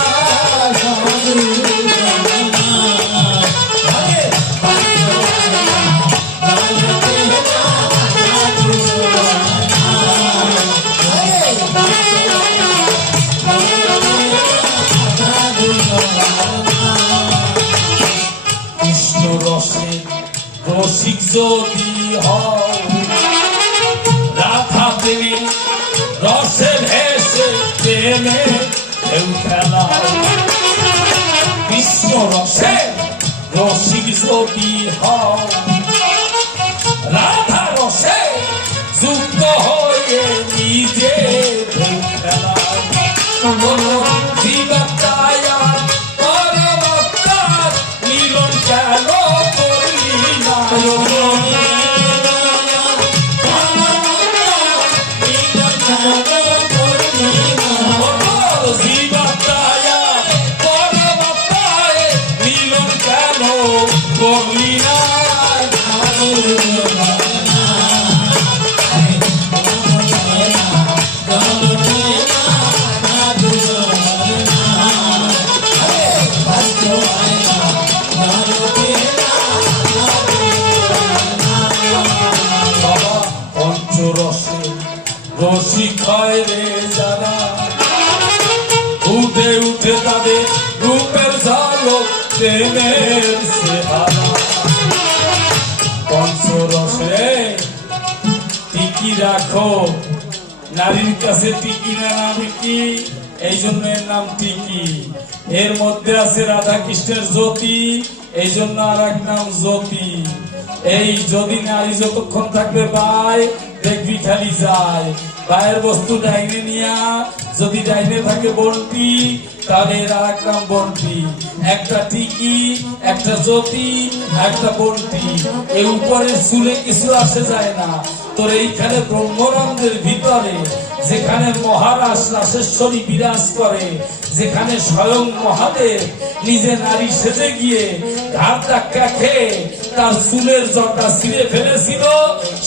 রসিক যদি হও রাধা দেবী রসে ভেসে প্রেমে ঢেউ খেলাও কৃষ্ণ রসে রসিক যদি হও রাধা রসে যুক্ত হয়ে নিজে ঢেউ খেলাও জীবাত্মায়া পরমাত্মার মিলন কেন করলি না জীবাত্মায়া পরমাত্মায় মিলন কেন করলি না রসিক হয় রে যারা উঠে উঠে তাদের রূপের ঝলক প্রেমের চেহারা পঞ্চরসে টিকি রাখো নারীর কাছে টিকি না নাম কি এই জন্য এর নাম টিকি এর মধ্যে আছে রাধা কৃষ্ণের জ্যোতি এই জন্য আর এক নাম জ্যোতি। এই যদি নারী যতক্ষণ থাকবে ভাই দেখবি খালি যায় ভাইয়ের বস্তু ডাইনে নিয়া, যদি ডাইনে থাকে বন্টি তাহলে এর আর এক নাম বন্টি। একটা টিকি, একটা জ্যোতি, একটা বন্টি। এই উপরের চুলে কিছু আসে যায় না। তোর এইখানে ব্রহ্মরন্ধ্রের ভিতরে যেখানে মহারাজ রাশেশ্বরী বিরাজ করে, যেখানে স্বয়ং মহাদেব নিজে নারী সেজে গিয়ে ঘাট ধাক্কা খেয়ে তার চুলের জটা ছিঁড়ে ফেলেছিল,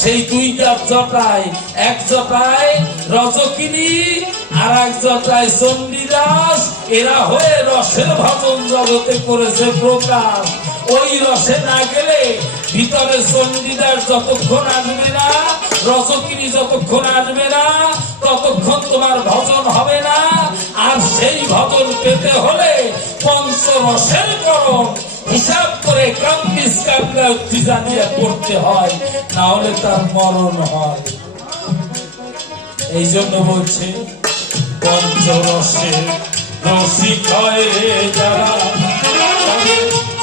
সেই দুইটা জটায়, এক জটায় রজকিনী আর এক জটায় চণ্ডীদাস, এরা হয়ে রসের ভজন জগতে করেছে প্রকাশ। ওই রসে না গেলে ভিতরে চণ্ডীদাস যতক্ষণ আসবে না, রজকিনী যতক্ষণ আসবে না, ততক্ষণ তোমার ভজন হবে না। আর সেই ভজন পেতে হলে পঞ্চরসের করণ হিসাব করে কাম্বিস কামলা জানিয়ে করতে হয়, না হলে তার মরণ হয়। এই জন্য বলছে পঞ্চরসে রসিক হয় যারা,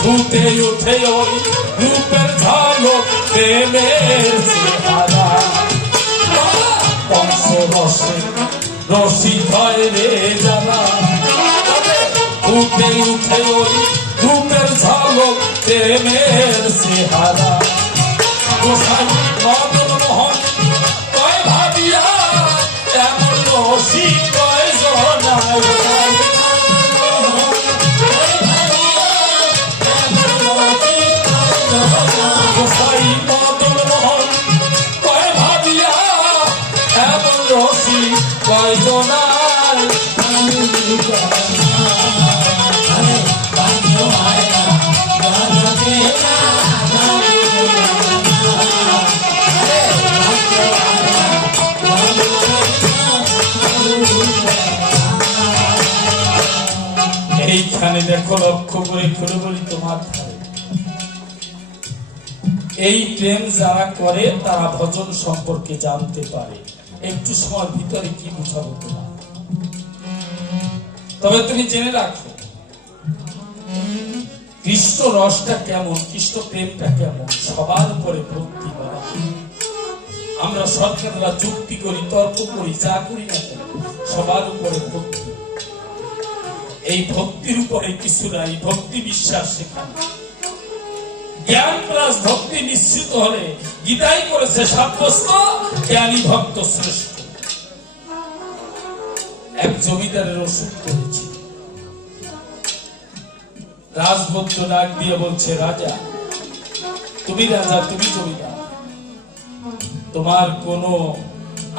ফুটে উঠে ওই রূপের ঝলক প্রেমের চেহারা। পঞ্চরসে রসিক হয় রে যারা, ফুটে উঠে ওই রূপের ঝলক প্রেমের চেহারা। গোসাই মদন মোহন কয় ভাবিয়া এমন রসিক কয় জনায়, গোসাই মদন মোহন কয় ভাবিয়া এমন রসিক কয় জনায়। এইখানে দেখো লক্ষ্য করে খুলে বলি তোমার এই প্রেম যারা করে তারা ভজন সম্পর্কে জানতে পারে। একটু সময় ভিতরে কি বুঝাবো তোমার, তবে তুমি জেনে রাখো কৃষ্ণ রসটা কেমন, কৃষ্ণ প্রেমটা কেমন, সবার উপরে ভক্তি করা। আমরা সরকাররা যুক্তি করি, তর্ক করি, যা করি না কেন সবার উপরে ভক্তি। এই ভক্তির উপরে কিছু নাই, ভক্তি বিশ্বাস শেখানো। জ্ঞান প্লাস ভক্তি নিশ্চিত হলে গীতাই করেছে সাব্যস্ত জ্ঞানী ভক্ত শ্রেষ্ঠ। এক জমিদারের ওষুধ করেছে, রাজবন্ধু ডাক দিয়ে বলছে, রাজা তুমি রাজা, তুমি জমিদার, তোমার কোনো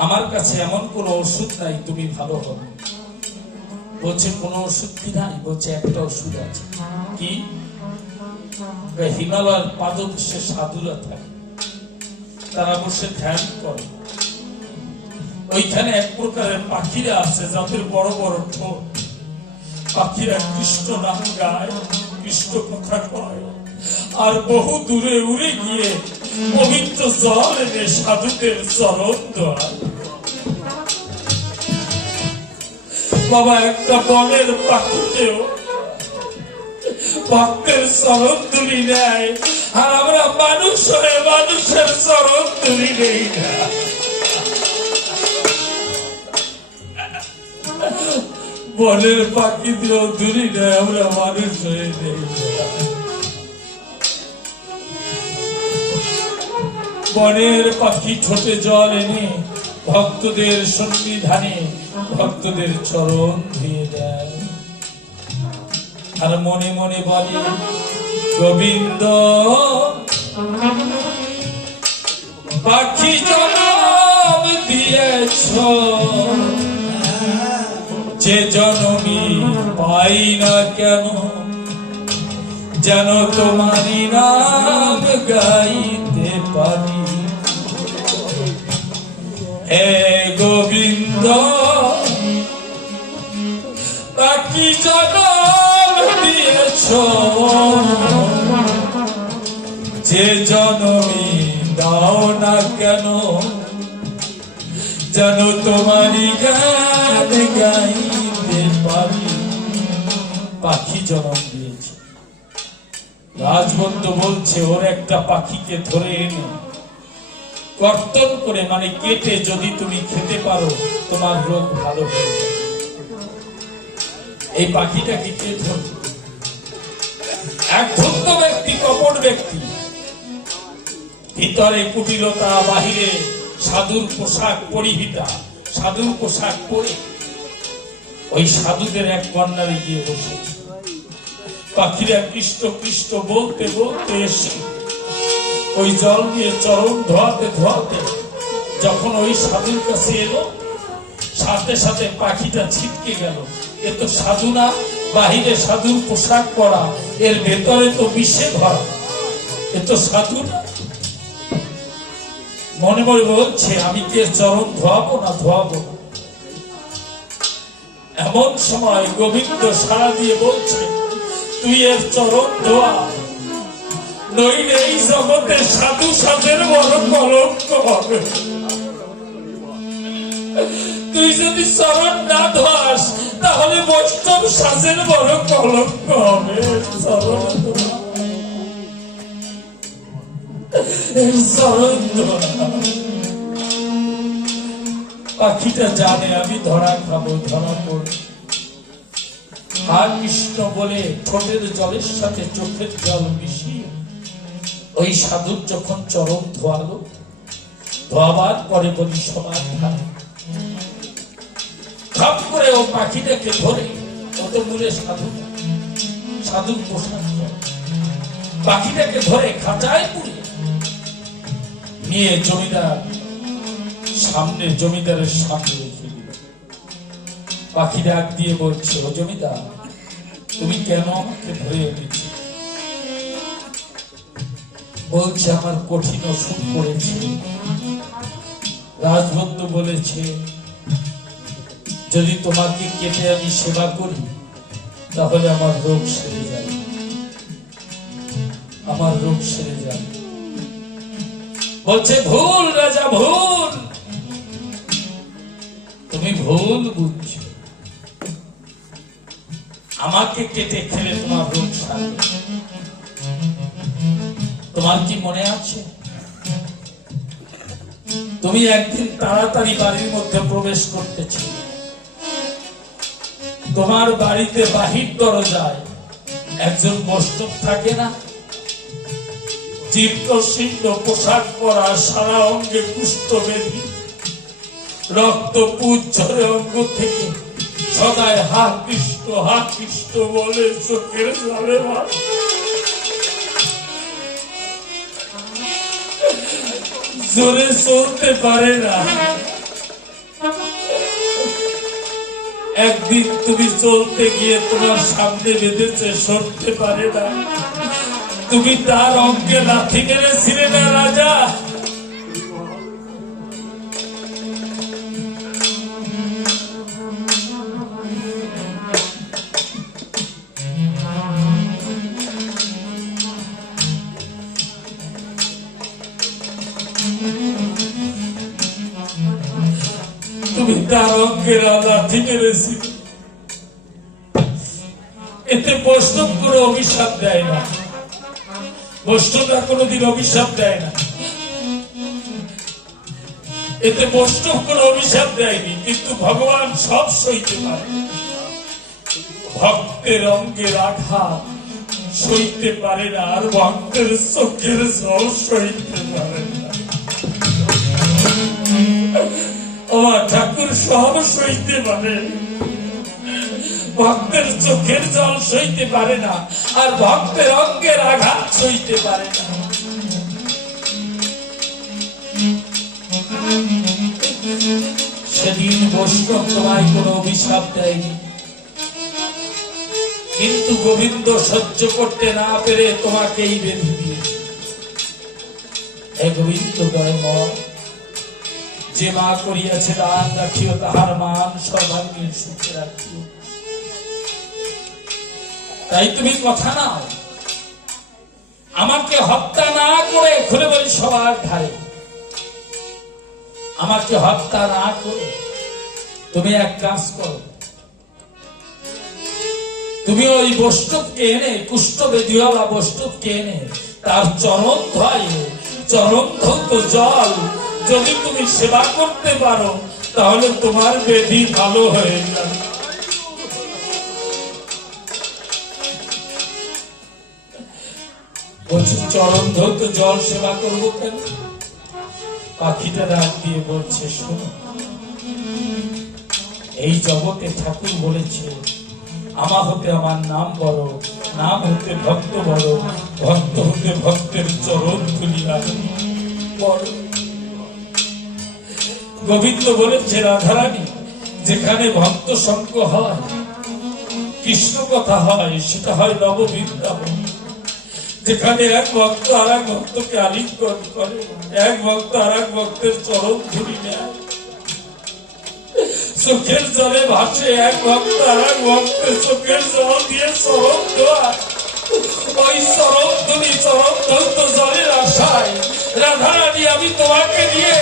আমার কাছে এমন কোন ওষুধ নাই তুমি ভালো হবে। বলছে কোন ওষুধ কি নাই? বলছে একটা ওষুধ আছে। কি? হিমালয়ের পাদদেশে সাধুরা থাকে, তারা বসে ধ্যান করে। ওইখানে এক প্রকারের পাখিরা আছে যাদের বড় বড় ঠোঁট। পাখিরা কৃষ্ণ নাম গায়, কৃষ্ণ কথা কয়, আর বহু দূরে উড়ে গিয়ে পবিত্র জল এনে সাধুদের চরণ ধরায়। বাবা, একটা বনের পাখিতেও ভক্তের চরণ তুলি নেয়, আর আমরা মানুষ হয়ে মানুষের চরণ তুলি নেই না। বনের পাখি দিয়েও তুলি নেয়, আমরা মানুষ হয়ে নেই না। বনের পাখি ঠোঁটে জল এনে ভক্তদের সন্নিধানে ভক্তদের চরণ ধুয়ে দেয়, আর মনে মনে বলে, গোবিন্দ পাখি জনম দিয়েছ, যে জনমি পাই না কেন, যেন তোমারি নাম গাইতে পারি। হে গোবিন্দ পাখি জনম দিয়েছ, যে জনমি দাও না কেন, যেন তোমারি গান গাইতে পারি। পাখি জনম দিয়েছে, রাজবন্ধু বলছে ওর একটা পাখিকে ধরে এনে কর্তন করে মানে কেটে যদি তুমি খেতে পারো তোমার রোগ ভালো হয়ে যাবে। এই পাখিটাকে কে ধরবে? এক ধূর্ত ব্যক্তি, কপট ব্যক্তি, ভিতরে কুটিলতা, বাহিরে সাধুর পোশাক পরিহিতা, সাধুর পোশাক পরে ওই সাধুদের এক কর্নারে গিয়ে বসে পাখিরা কৃষ্ট কৃষ্ট বলতে বলতে এসে ওই জল দিয়ে চরণ ধোয়াতে ধোয়াতে যখন ওই সাধুর কাছে এলো, সাথে সাথে পাখিটা ছিটকে গেল। এ তো সাধু না, বাহিরে সাধুর পোশাক পরা, এর ভেতরে তো বিষে ভরা, এ তো সাধু না। মনে মনে বলছে আমি কে চরণ ধোয়াবো না ধোয়াবো না। এমন সময় গোবিন্দ সাড়া দিয়ে বলছে তুই এর চরণ ধোয়া, নইলে এই জগতে সাধু সাধের বড় কলঙ্ক হবে। তুই যদি চরণ না ধোয়াস তাহলে বৈষ্ণব সাজের বড় কলঙ্ক হবে। চরণ ধোয়া, চরণ ধোয়া। পাখিটা জানে আমি ধরা খাবো, ধরা পড়ব। আর কৃষ্ণ বলে ঠোঁটের জলের সাথে চোখের জল মিশিয়ে ওই সাধুর যখন চরণ ধোয়ালো, ধোয়াবার পরে বলি সমান ভাবে খাপ করে ও পাখিটাকে ধরে, ও তো মূলে সাধু, সাধুর পোশাক, পাখিটাকে ধরে খাঁচায় পুড়িয়ে নিয়ে জমিদার সামনে, জমিদারের সামনে রেখে দিল। পাখি ডাক দিয়ে বলছে ও জমিদার তুমি কেন আমাকে ধরে এনেছি? বলছে আমার কঠিন অসুখ করেছে। রাজবন্ধু বলেছে যদি তোমাকে কেটে আমি সেবা করি তাহলে আমার রোগ সেরে যাবে, আমার রোগ সেরে যাবে। বলছে ভুল রাজা, ভুল, তুমি ভুল বুঝছো। আমাকে কেটে খেলে তোমার রোগ সারবে। তোমার কি মনে আছে তুমি একদিন তাড়াতাড়ি বাড়ির মধ্যে প্রবেশ করতেছিলে, তোমার বাড়িতে বাহির দরজায় একজন বৈষ্ণব থাকে না, চিত্রশীল পোশাক পরা, সারা অঙ্গে কুষ্ঠ বেধি, রক্ত পুজ ঝরে অঙ্গ থেকে সদায় হা কৃষ্ণ বলে চোখের জলে জোরে চলতে পারে না। একদিন তুমি চলতে গিয়ে তোমার সামনে বেঁধেছে, সরতে পারে না, তুমি তার অঙ্গে লাথি মেরেছিলে না রাজা? তুমি তার অঙ্গে লাথি মেরেছিলে। এতে বৈষ্ণব কোনো অভিশাপ দেয় না, বৈষ্ণবরা কোনোদিন অভিশাপ দেয় না, এতে বৈষ্ণব কোনো অভিশাপ দেয়নি। কিন্তু ভগবান সব সইতে পারে, ভক্তের অঙ্গের আঘাত সইতে পারে না, আর ভক্তের চোখের জল সইতে পারে না। আমার ঠাকুর সব সইতে পারে, ভক্তের চোখের জল সইতে পারে না, আর ভক্তের অঙ্গের আঘাত সইতে পারে না। সেদিন বৈষ্ণব তোমায় কোনো অভিশাপ দেয়নি, কিন্তু গোবিন্দ সহ্য করতে না পেরে তোমাকেই বেঁধে দিয়েছে। হে গোবিন্দ দয়াময়, যে মা করিয়াছে দান রাখিও তাহার মান সর্বাঙ্গীন সুখে রাখিও। তাই তুমি কথা নাও, আমাকে হত্যা না করে, খুলে বলি সবার ধারে, আমাকে হত্যা না করে তুমি এক কাজ করো, তুমি ওই বৈষ্ণবকে এনে, কুষ্ঠ বেদিওয়ালা বৈষ্ণবকে এনে তার চরণ ধোয়, চরণ ধৌত জল যদি তুমি সেবা করতে পারো তাহলে তোমার বেদি ভালো হয়ে যাবে। বলছে চরণ ধৌত জল সেবা করবো কেন? পাখিটা ডাক দিয়ে বলছে, শোনো, এই জগতে ঠাকুর বলেছে আমা হতে আমার নাম বড়, নাম হতে ভক্ত বড়, ভক্ত হতে ভক্তের চরণ তুলিয়া বড়। গোবিন্দ বলেছে রাধারানী, যেখানে ভক্ত সঙ্গ হয়, কৃষ্ণ কথা হয়, সেটা হয় নববৃন্দাবন। যেখানে এক ভক্ত আর এক ভক্তকে আলিঙ্গন করে, এক ভক্ত আর এক ভক্তের চরণ ধুলি নেয়, চোখের জলে ভাসে, এক ভক্ত আর এক ভক্তের চোখের জল দিয়ে চরণ দেওয়া, ওই চরণ ধুলি চরণ ধৌত জলের আশায় রাধারানী আমি তোমাকে নিয়ে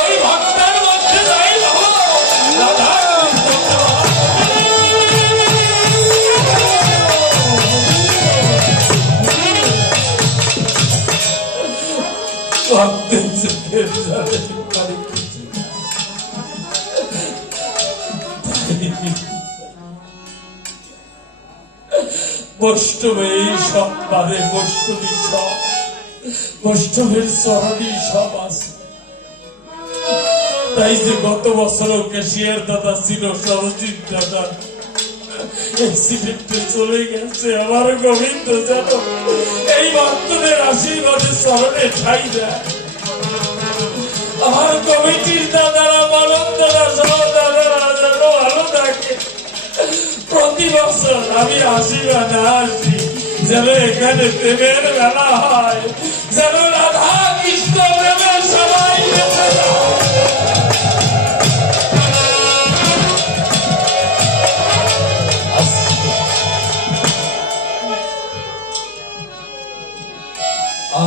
ওই ভক্তের মধ্যে যাই ভালো। রাধা বৈষ্ণবের সব বারে, বৈষ্ণবী সব, বৈষ্ণবের চরণই সব আছে। তাই যে গত বছর ক্যাশিয়ার দাদা ছিল, সরজিৎ দাদা, অ্যাক্সিডেন্টে চলে গেছে। আমার গোবিন্দ যেন এই ভক্তদের আশীর্বাদে চরণে ঠাই দেয়। আমার কমিটির দাদারা, মানব দাদা, সহ দাদারা যেন ভালো থাকে। প্রতি বছর আমি আসি বা না আসি, যেন এখানে প্রেমের মেলা হয়, যেন রাধা কৃষ্ণ প্রেমের সবাই বেঁচে যায়।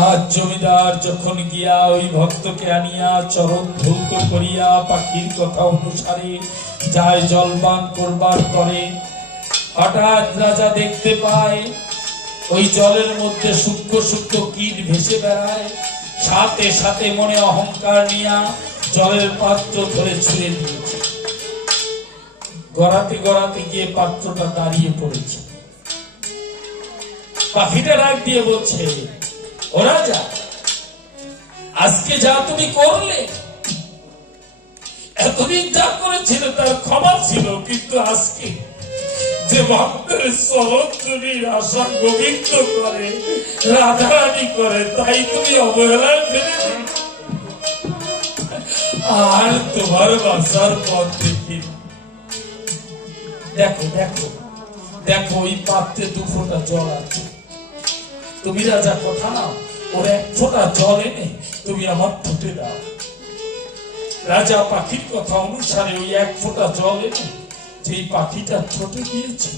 আজ জমিদার যখন গিয়া ওই ভক্তকে আনিয়া চরণ ধৌত করিয়া পাখির কথা অনুসারে যায় জলপান করবার করে, হঠাৎ রাজা দেখতে পায় ওই জলের মধ্যে সূক্ষ্ম সূক্ষ্ম কীট ভেসে বেড়ায়। সাথে সাথে মনে অহংকার নিয়া জলের পাত্র ধরে ছুঁড়ে দিয়েছে। গড়াতে গড়াতে গিয়ে পাত্রটা দাঁড়িয়ে পড়েছে। পাখিটা ডাক দিয়ে বলছে, ও রাজা, আজকে যা তুমি করলে, এতদিন যা করেছিল তার ক্ষমা ছিল, কিন্তু আজকে যে ভক্তের চরণধুলির আশা গোবিন্দ করে, রাধারানী করে, তাই তুমি অবহেলায় ফেলে দিলে। আর তোমার বাঁচার পথ দেখি। দেখো দেখো দেখো, ওই পাত্রে 2 ফোঁটা জল আছে। তুমি রাজা কথা নাও, ওর 1 ফোঁটা জল এনে তুমি আমার ঠোঁটে দাও। রাজা পাখির কথা অনুসারে ওই 1 ফোঁটা জল এনে যেই পাখিটা ঠোঁটে দিয়েছে,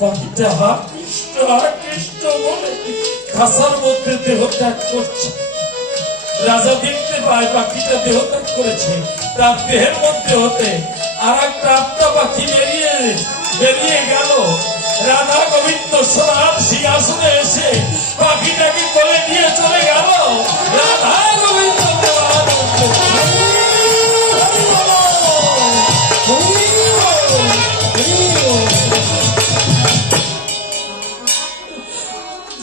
পাখিটা হা কৃষ্ণ বলে খাসার মধ্যে দেহ ত্যাগ করছে। রাজা দেখতে পায় পাখিটা দেহ ত্যাগ করেছে, তার দেহের মধ্যে হতে আর একটা আত্মা পাখি বেরিয়ে গেল। রাধা গোবিন্দ সোনার সিংহাসনে এসে পাখিটাকে কোলে নিয়ে চলে গেল। রাধা গোবিন্দ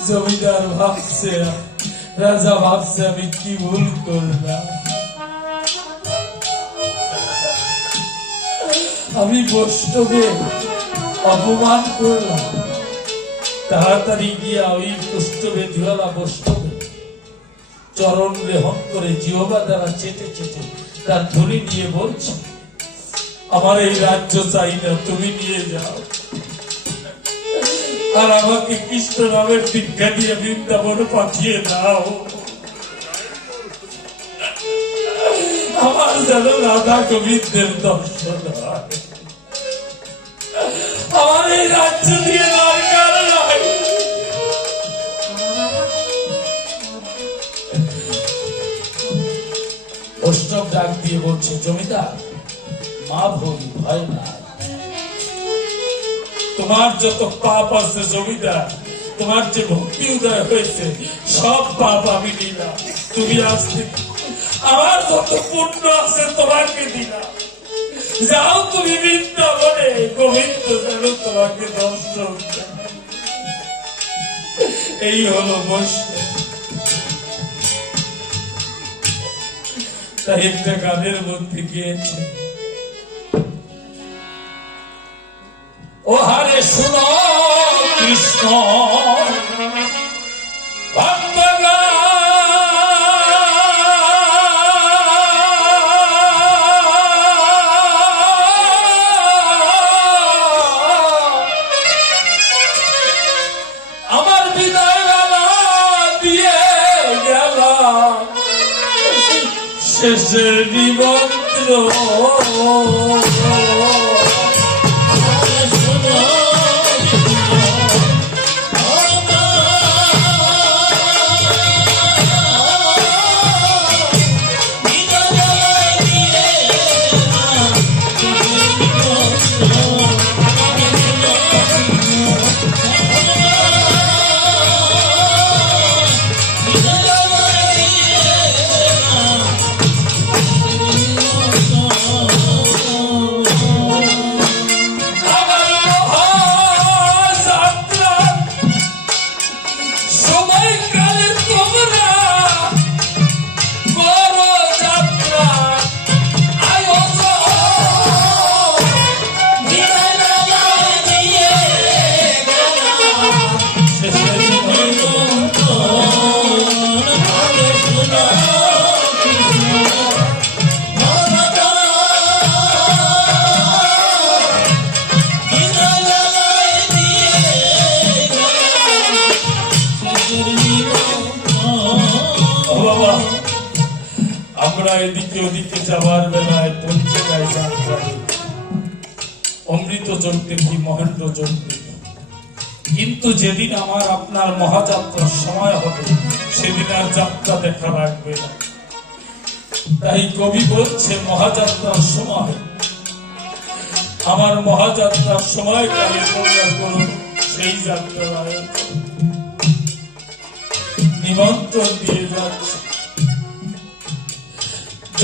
জমিদার ভাবছে, রাজা ভাবছে আমি কি ভুল করলাম, আমি বৈষ্ণবে অপমান করলাম। তাড়াতাড়ি গিয়া ওই কুষ্ঠবেদিওয়ালা বৈষ্ণবে চরণ লেহন করে জিহ্বা দ্বারা চেটে চেটে তার ধুলি দিয়ে বলছে, আমার এই রাজ্য চাই না, তুমি নিয়ে যাও। আর আমাকে কৃষ্ণ নামের দীক্ষা দিয়ে বৃন্দাবন পাঠিয়ে দাও। আমার যেন রাধা গোবিন্দের দর্শন হয়। আমার এই রাজ্য দিয়ে দরকার নাই। বৈষ্ণব ডাক দিয়ে বলছে, জমিদার, মা ভোগী ভয় না, তোমার যত পাপ আছে জমিদার, তোমার যে ভক্তি উদয় হয়েছে সব পাপ আমি দিলাম। তুমি আসতে আমার যত পুণ্য আছে তোমাকে দিলাম। যাও তুমি বৃন্দাবনে, গোবিন্দ যেন তোমাকে দর্শন দেয়। এই হলো বৈষ্ণব। তাই একটা গানের মধ্যে গিয়েছে, ও হারে শুনো কৃষ্ণ ভক্তগণ, আমার বিদায় বেলা দিয়ে গেল শেষের নিমন্ত্রণ। আমরা এদিকে ওদিকে যাবার বেলায় পঞ্চিকায় যাত্রা, অমৃত যোগ দেখি, মহেন্দ্র যোগ দেখি, কিন্তু যেদিন আমার আপনার মহাযাত্রার সময় হবে সেদিন আর যাত্রা দেখা লাগবে না। তাই কবি বলছে মহাযাত্রার সময়, আমার মহাযাত্রার সময় কালে তোমরা করুন সেই যাত্রার আয়োজন। নিমন্ত্রণ দিয়ে যাচ্ছে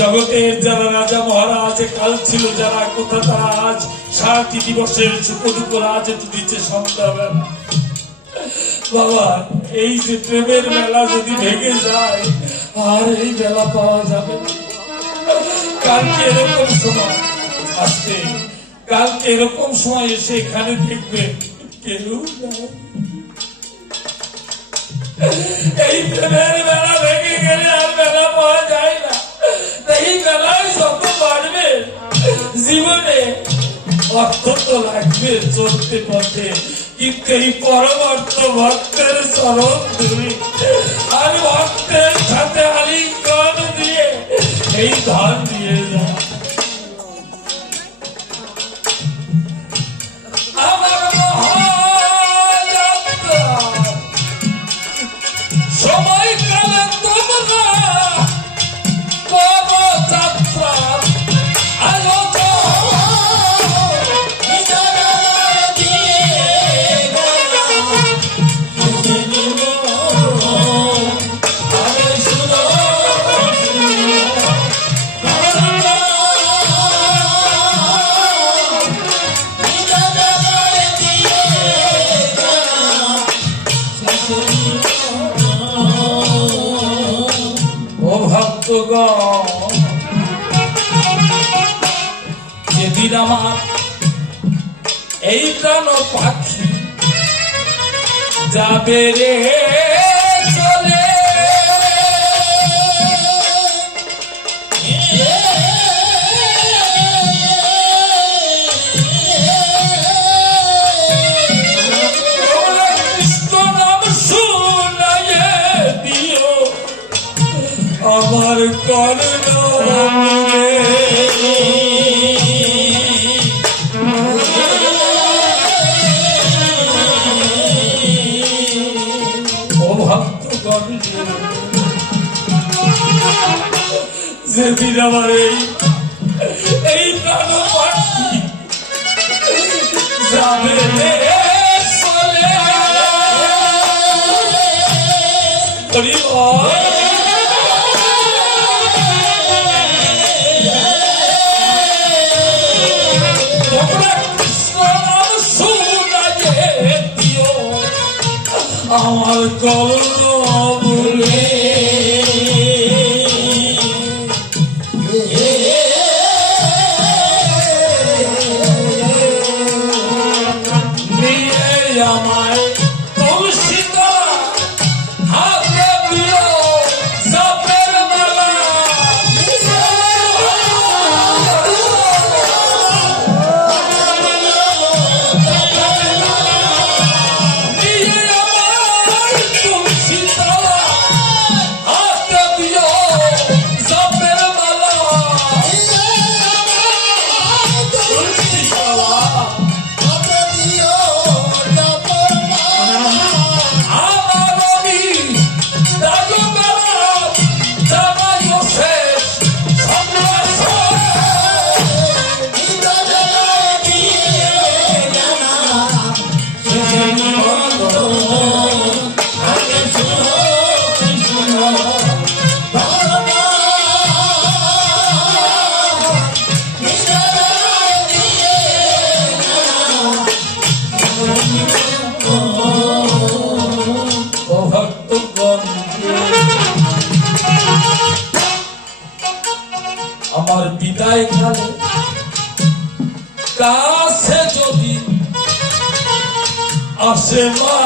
জগতের যারা রাজা মহারাজ কাল ছিল যারা, কোথা তারা আজ সারাটি দিবসের সুখ দুঃখ রাজ দিচ্ছে সন্ধ্যাবেলা। বাবা, এই যে প্রেমের মেলা যদি ভেঙে যায় আর এই মেলা পাওয়া যাবে না। কালকে এরকম সময় আসতে, কালকে এরকম সময় এসে এখানে দেখবে কেউ নাই। এই প্রেমের মেলা ভেঙে গেলে আর মেলা পাওয়া যায় না। এই মেলায় যত বাড়বে জীবনে অর্থ তো লাগবে চলতে পথে, কিন্তু এই পরমার্থ ভক্তের চরণ ধরে আর ভক্তের সাথে আলিঙ্গন দিয়ে এই ধন দিয়ে যায়। আমার মহাযাত্রা সময়কালে তোমরা পদযাত্রা যেদিন আমার এই প্রাণ পাখি যাবে রে চলে, কৃষ্ণ নাম শুনাইয়ে দিও আমার কর্ণ যেদিন আমার এই প্রাণ পাখি যাবে চলে তোমরা কৃষ্ণ নাম শুনাইয়ে দিও আমার কলরবে নিয়ে আমায় তুলসী তলা হাতে দিও সাপের মালা নিয়ে আমায় তুলসী তলা হাতে দিও সাপের মালা তুলসী তলা আমার আমি দাগবেলা জামাই শেষ সন্ন্যাস ও ভক্তগণ আমার বিদায় কালে কাছে যদি আসে মা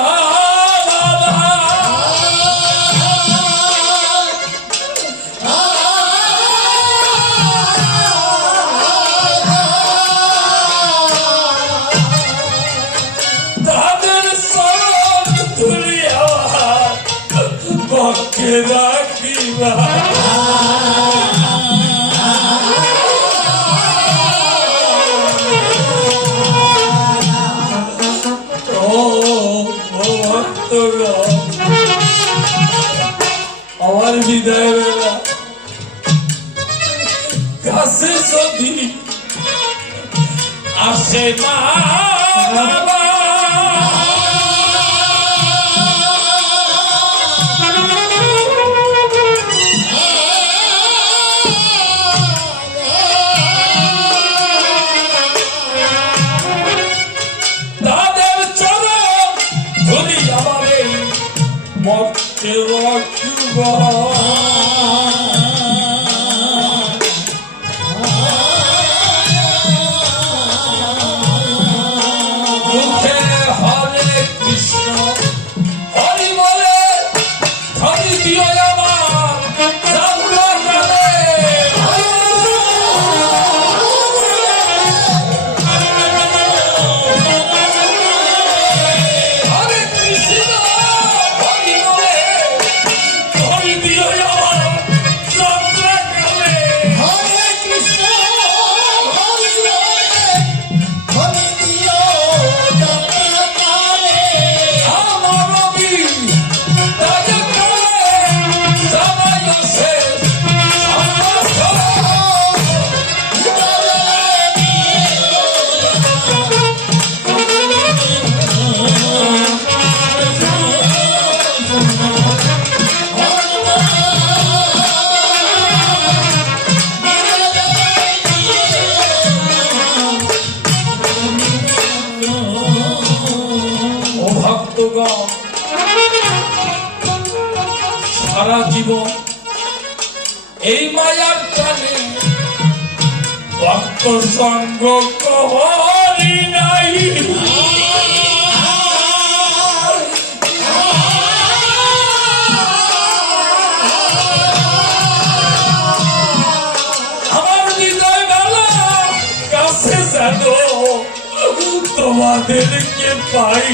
তাদের সব তুলিয়া পক্ষে রাখিবা ও ভক্তগণ আমার বিদায় বেলা কাছে যদি আসে মা তাদের চরণ ধুলি আমারে মরতে রাখিবা মুখে হরে কৃষ্ণ হরি বলে হরি দিও আমার জানলে হরে কৃষ্ণ হরি বলে হরি দিও আমার জানলে আমার নবী তাদের কালে জামাই শেষ ও ভক্তগণ সারা জীবন এই মায়ার টানে ভক্ত সঙ্গ করি নাই আমার বিদায় বেলা কাছে যেন তোমাদেরকে পাই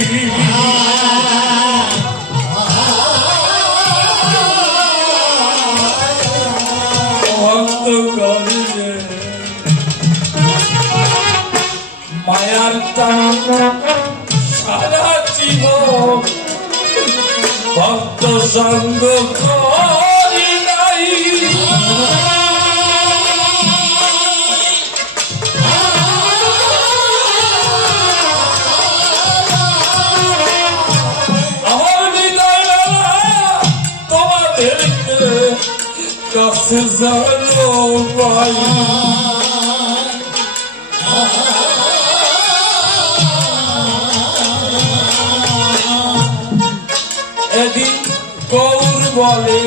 ভক্ত করে মায়ার টান সারা জীবন ভক্ত সঙ্গ করি নাই কাছে জানো ভাই এদিন গৌর বলে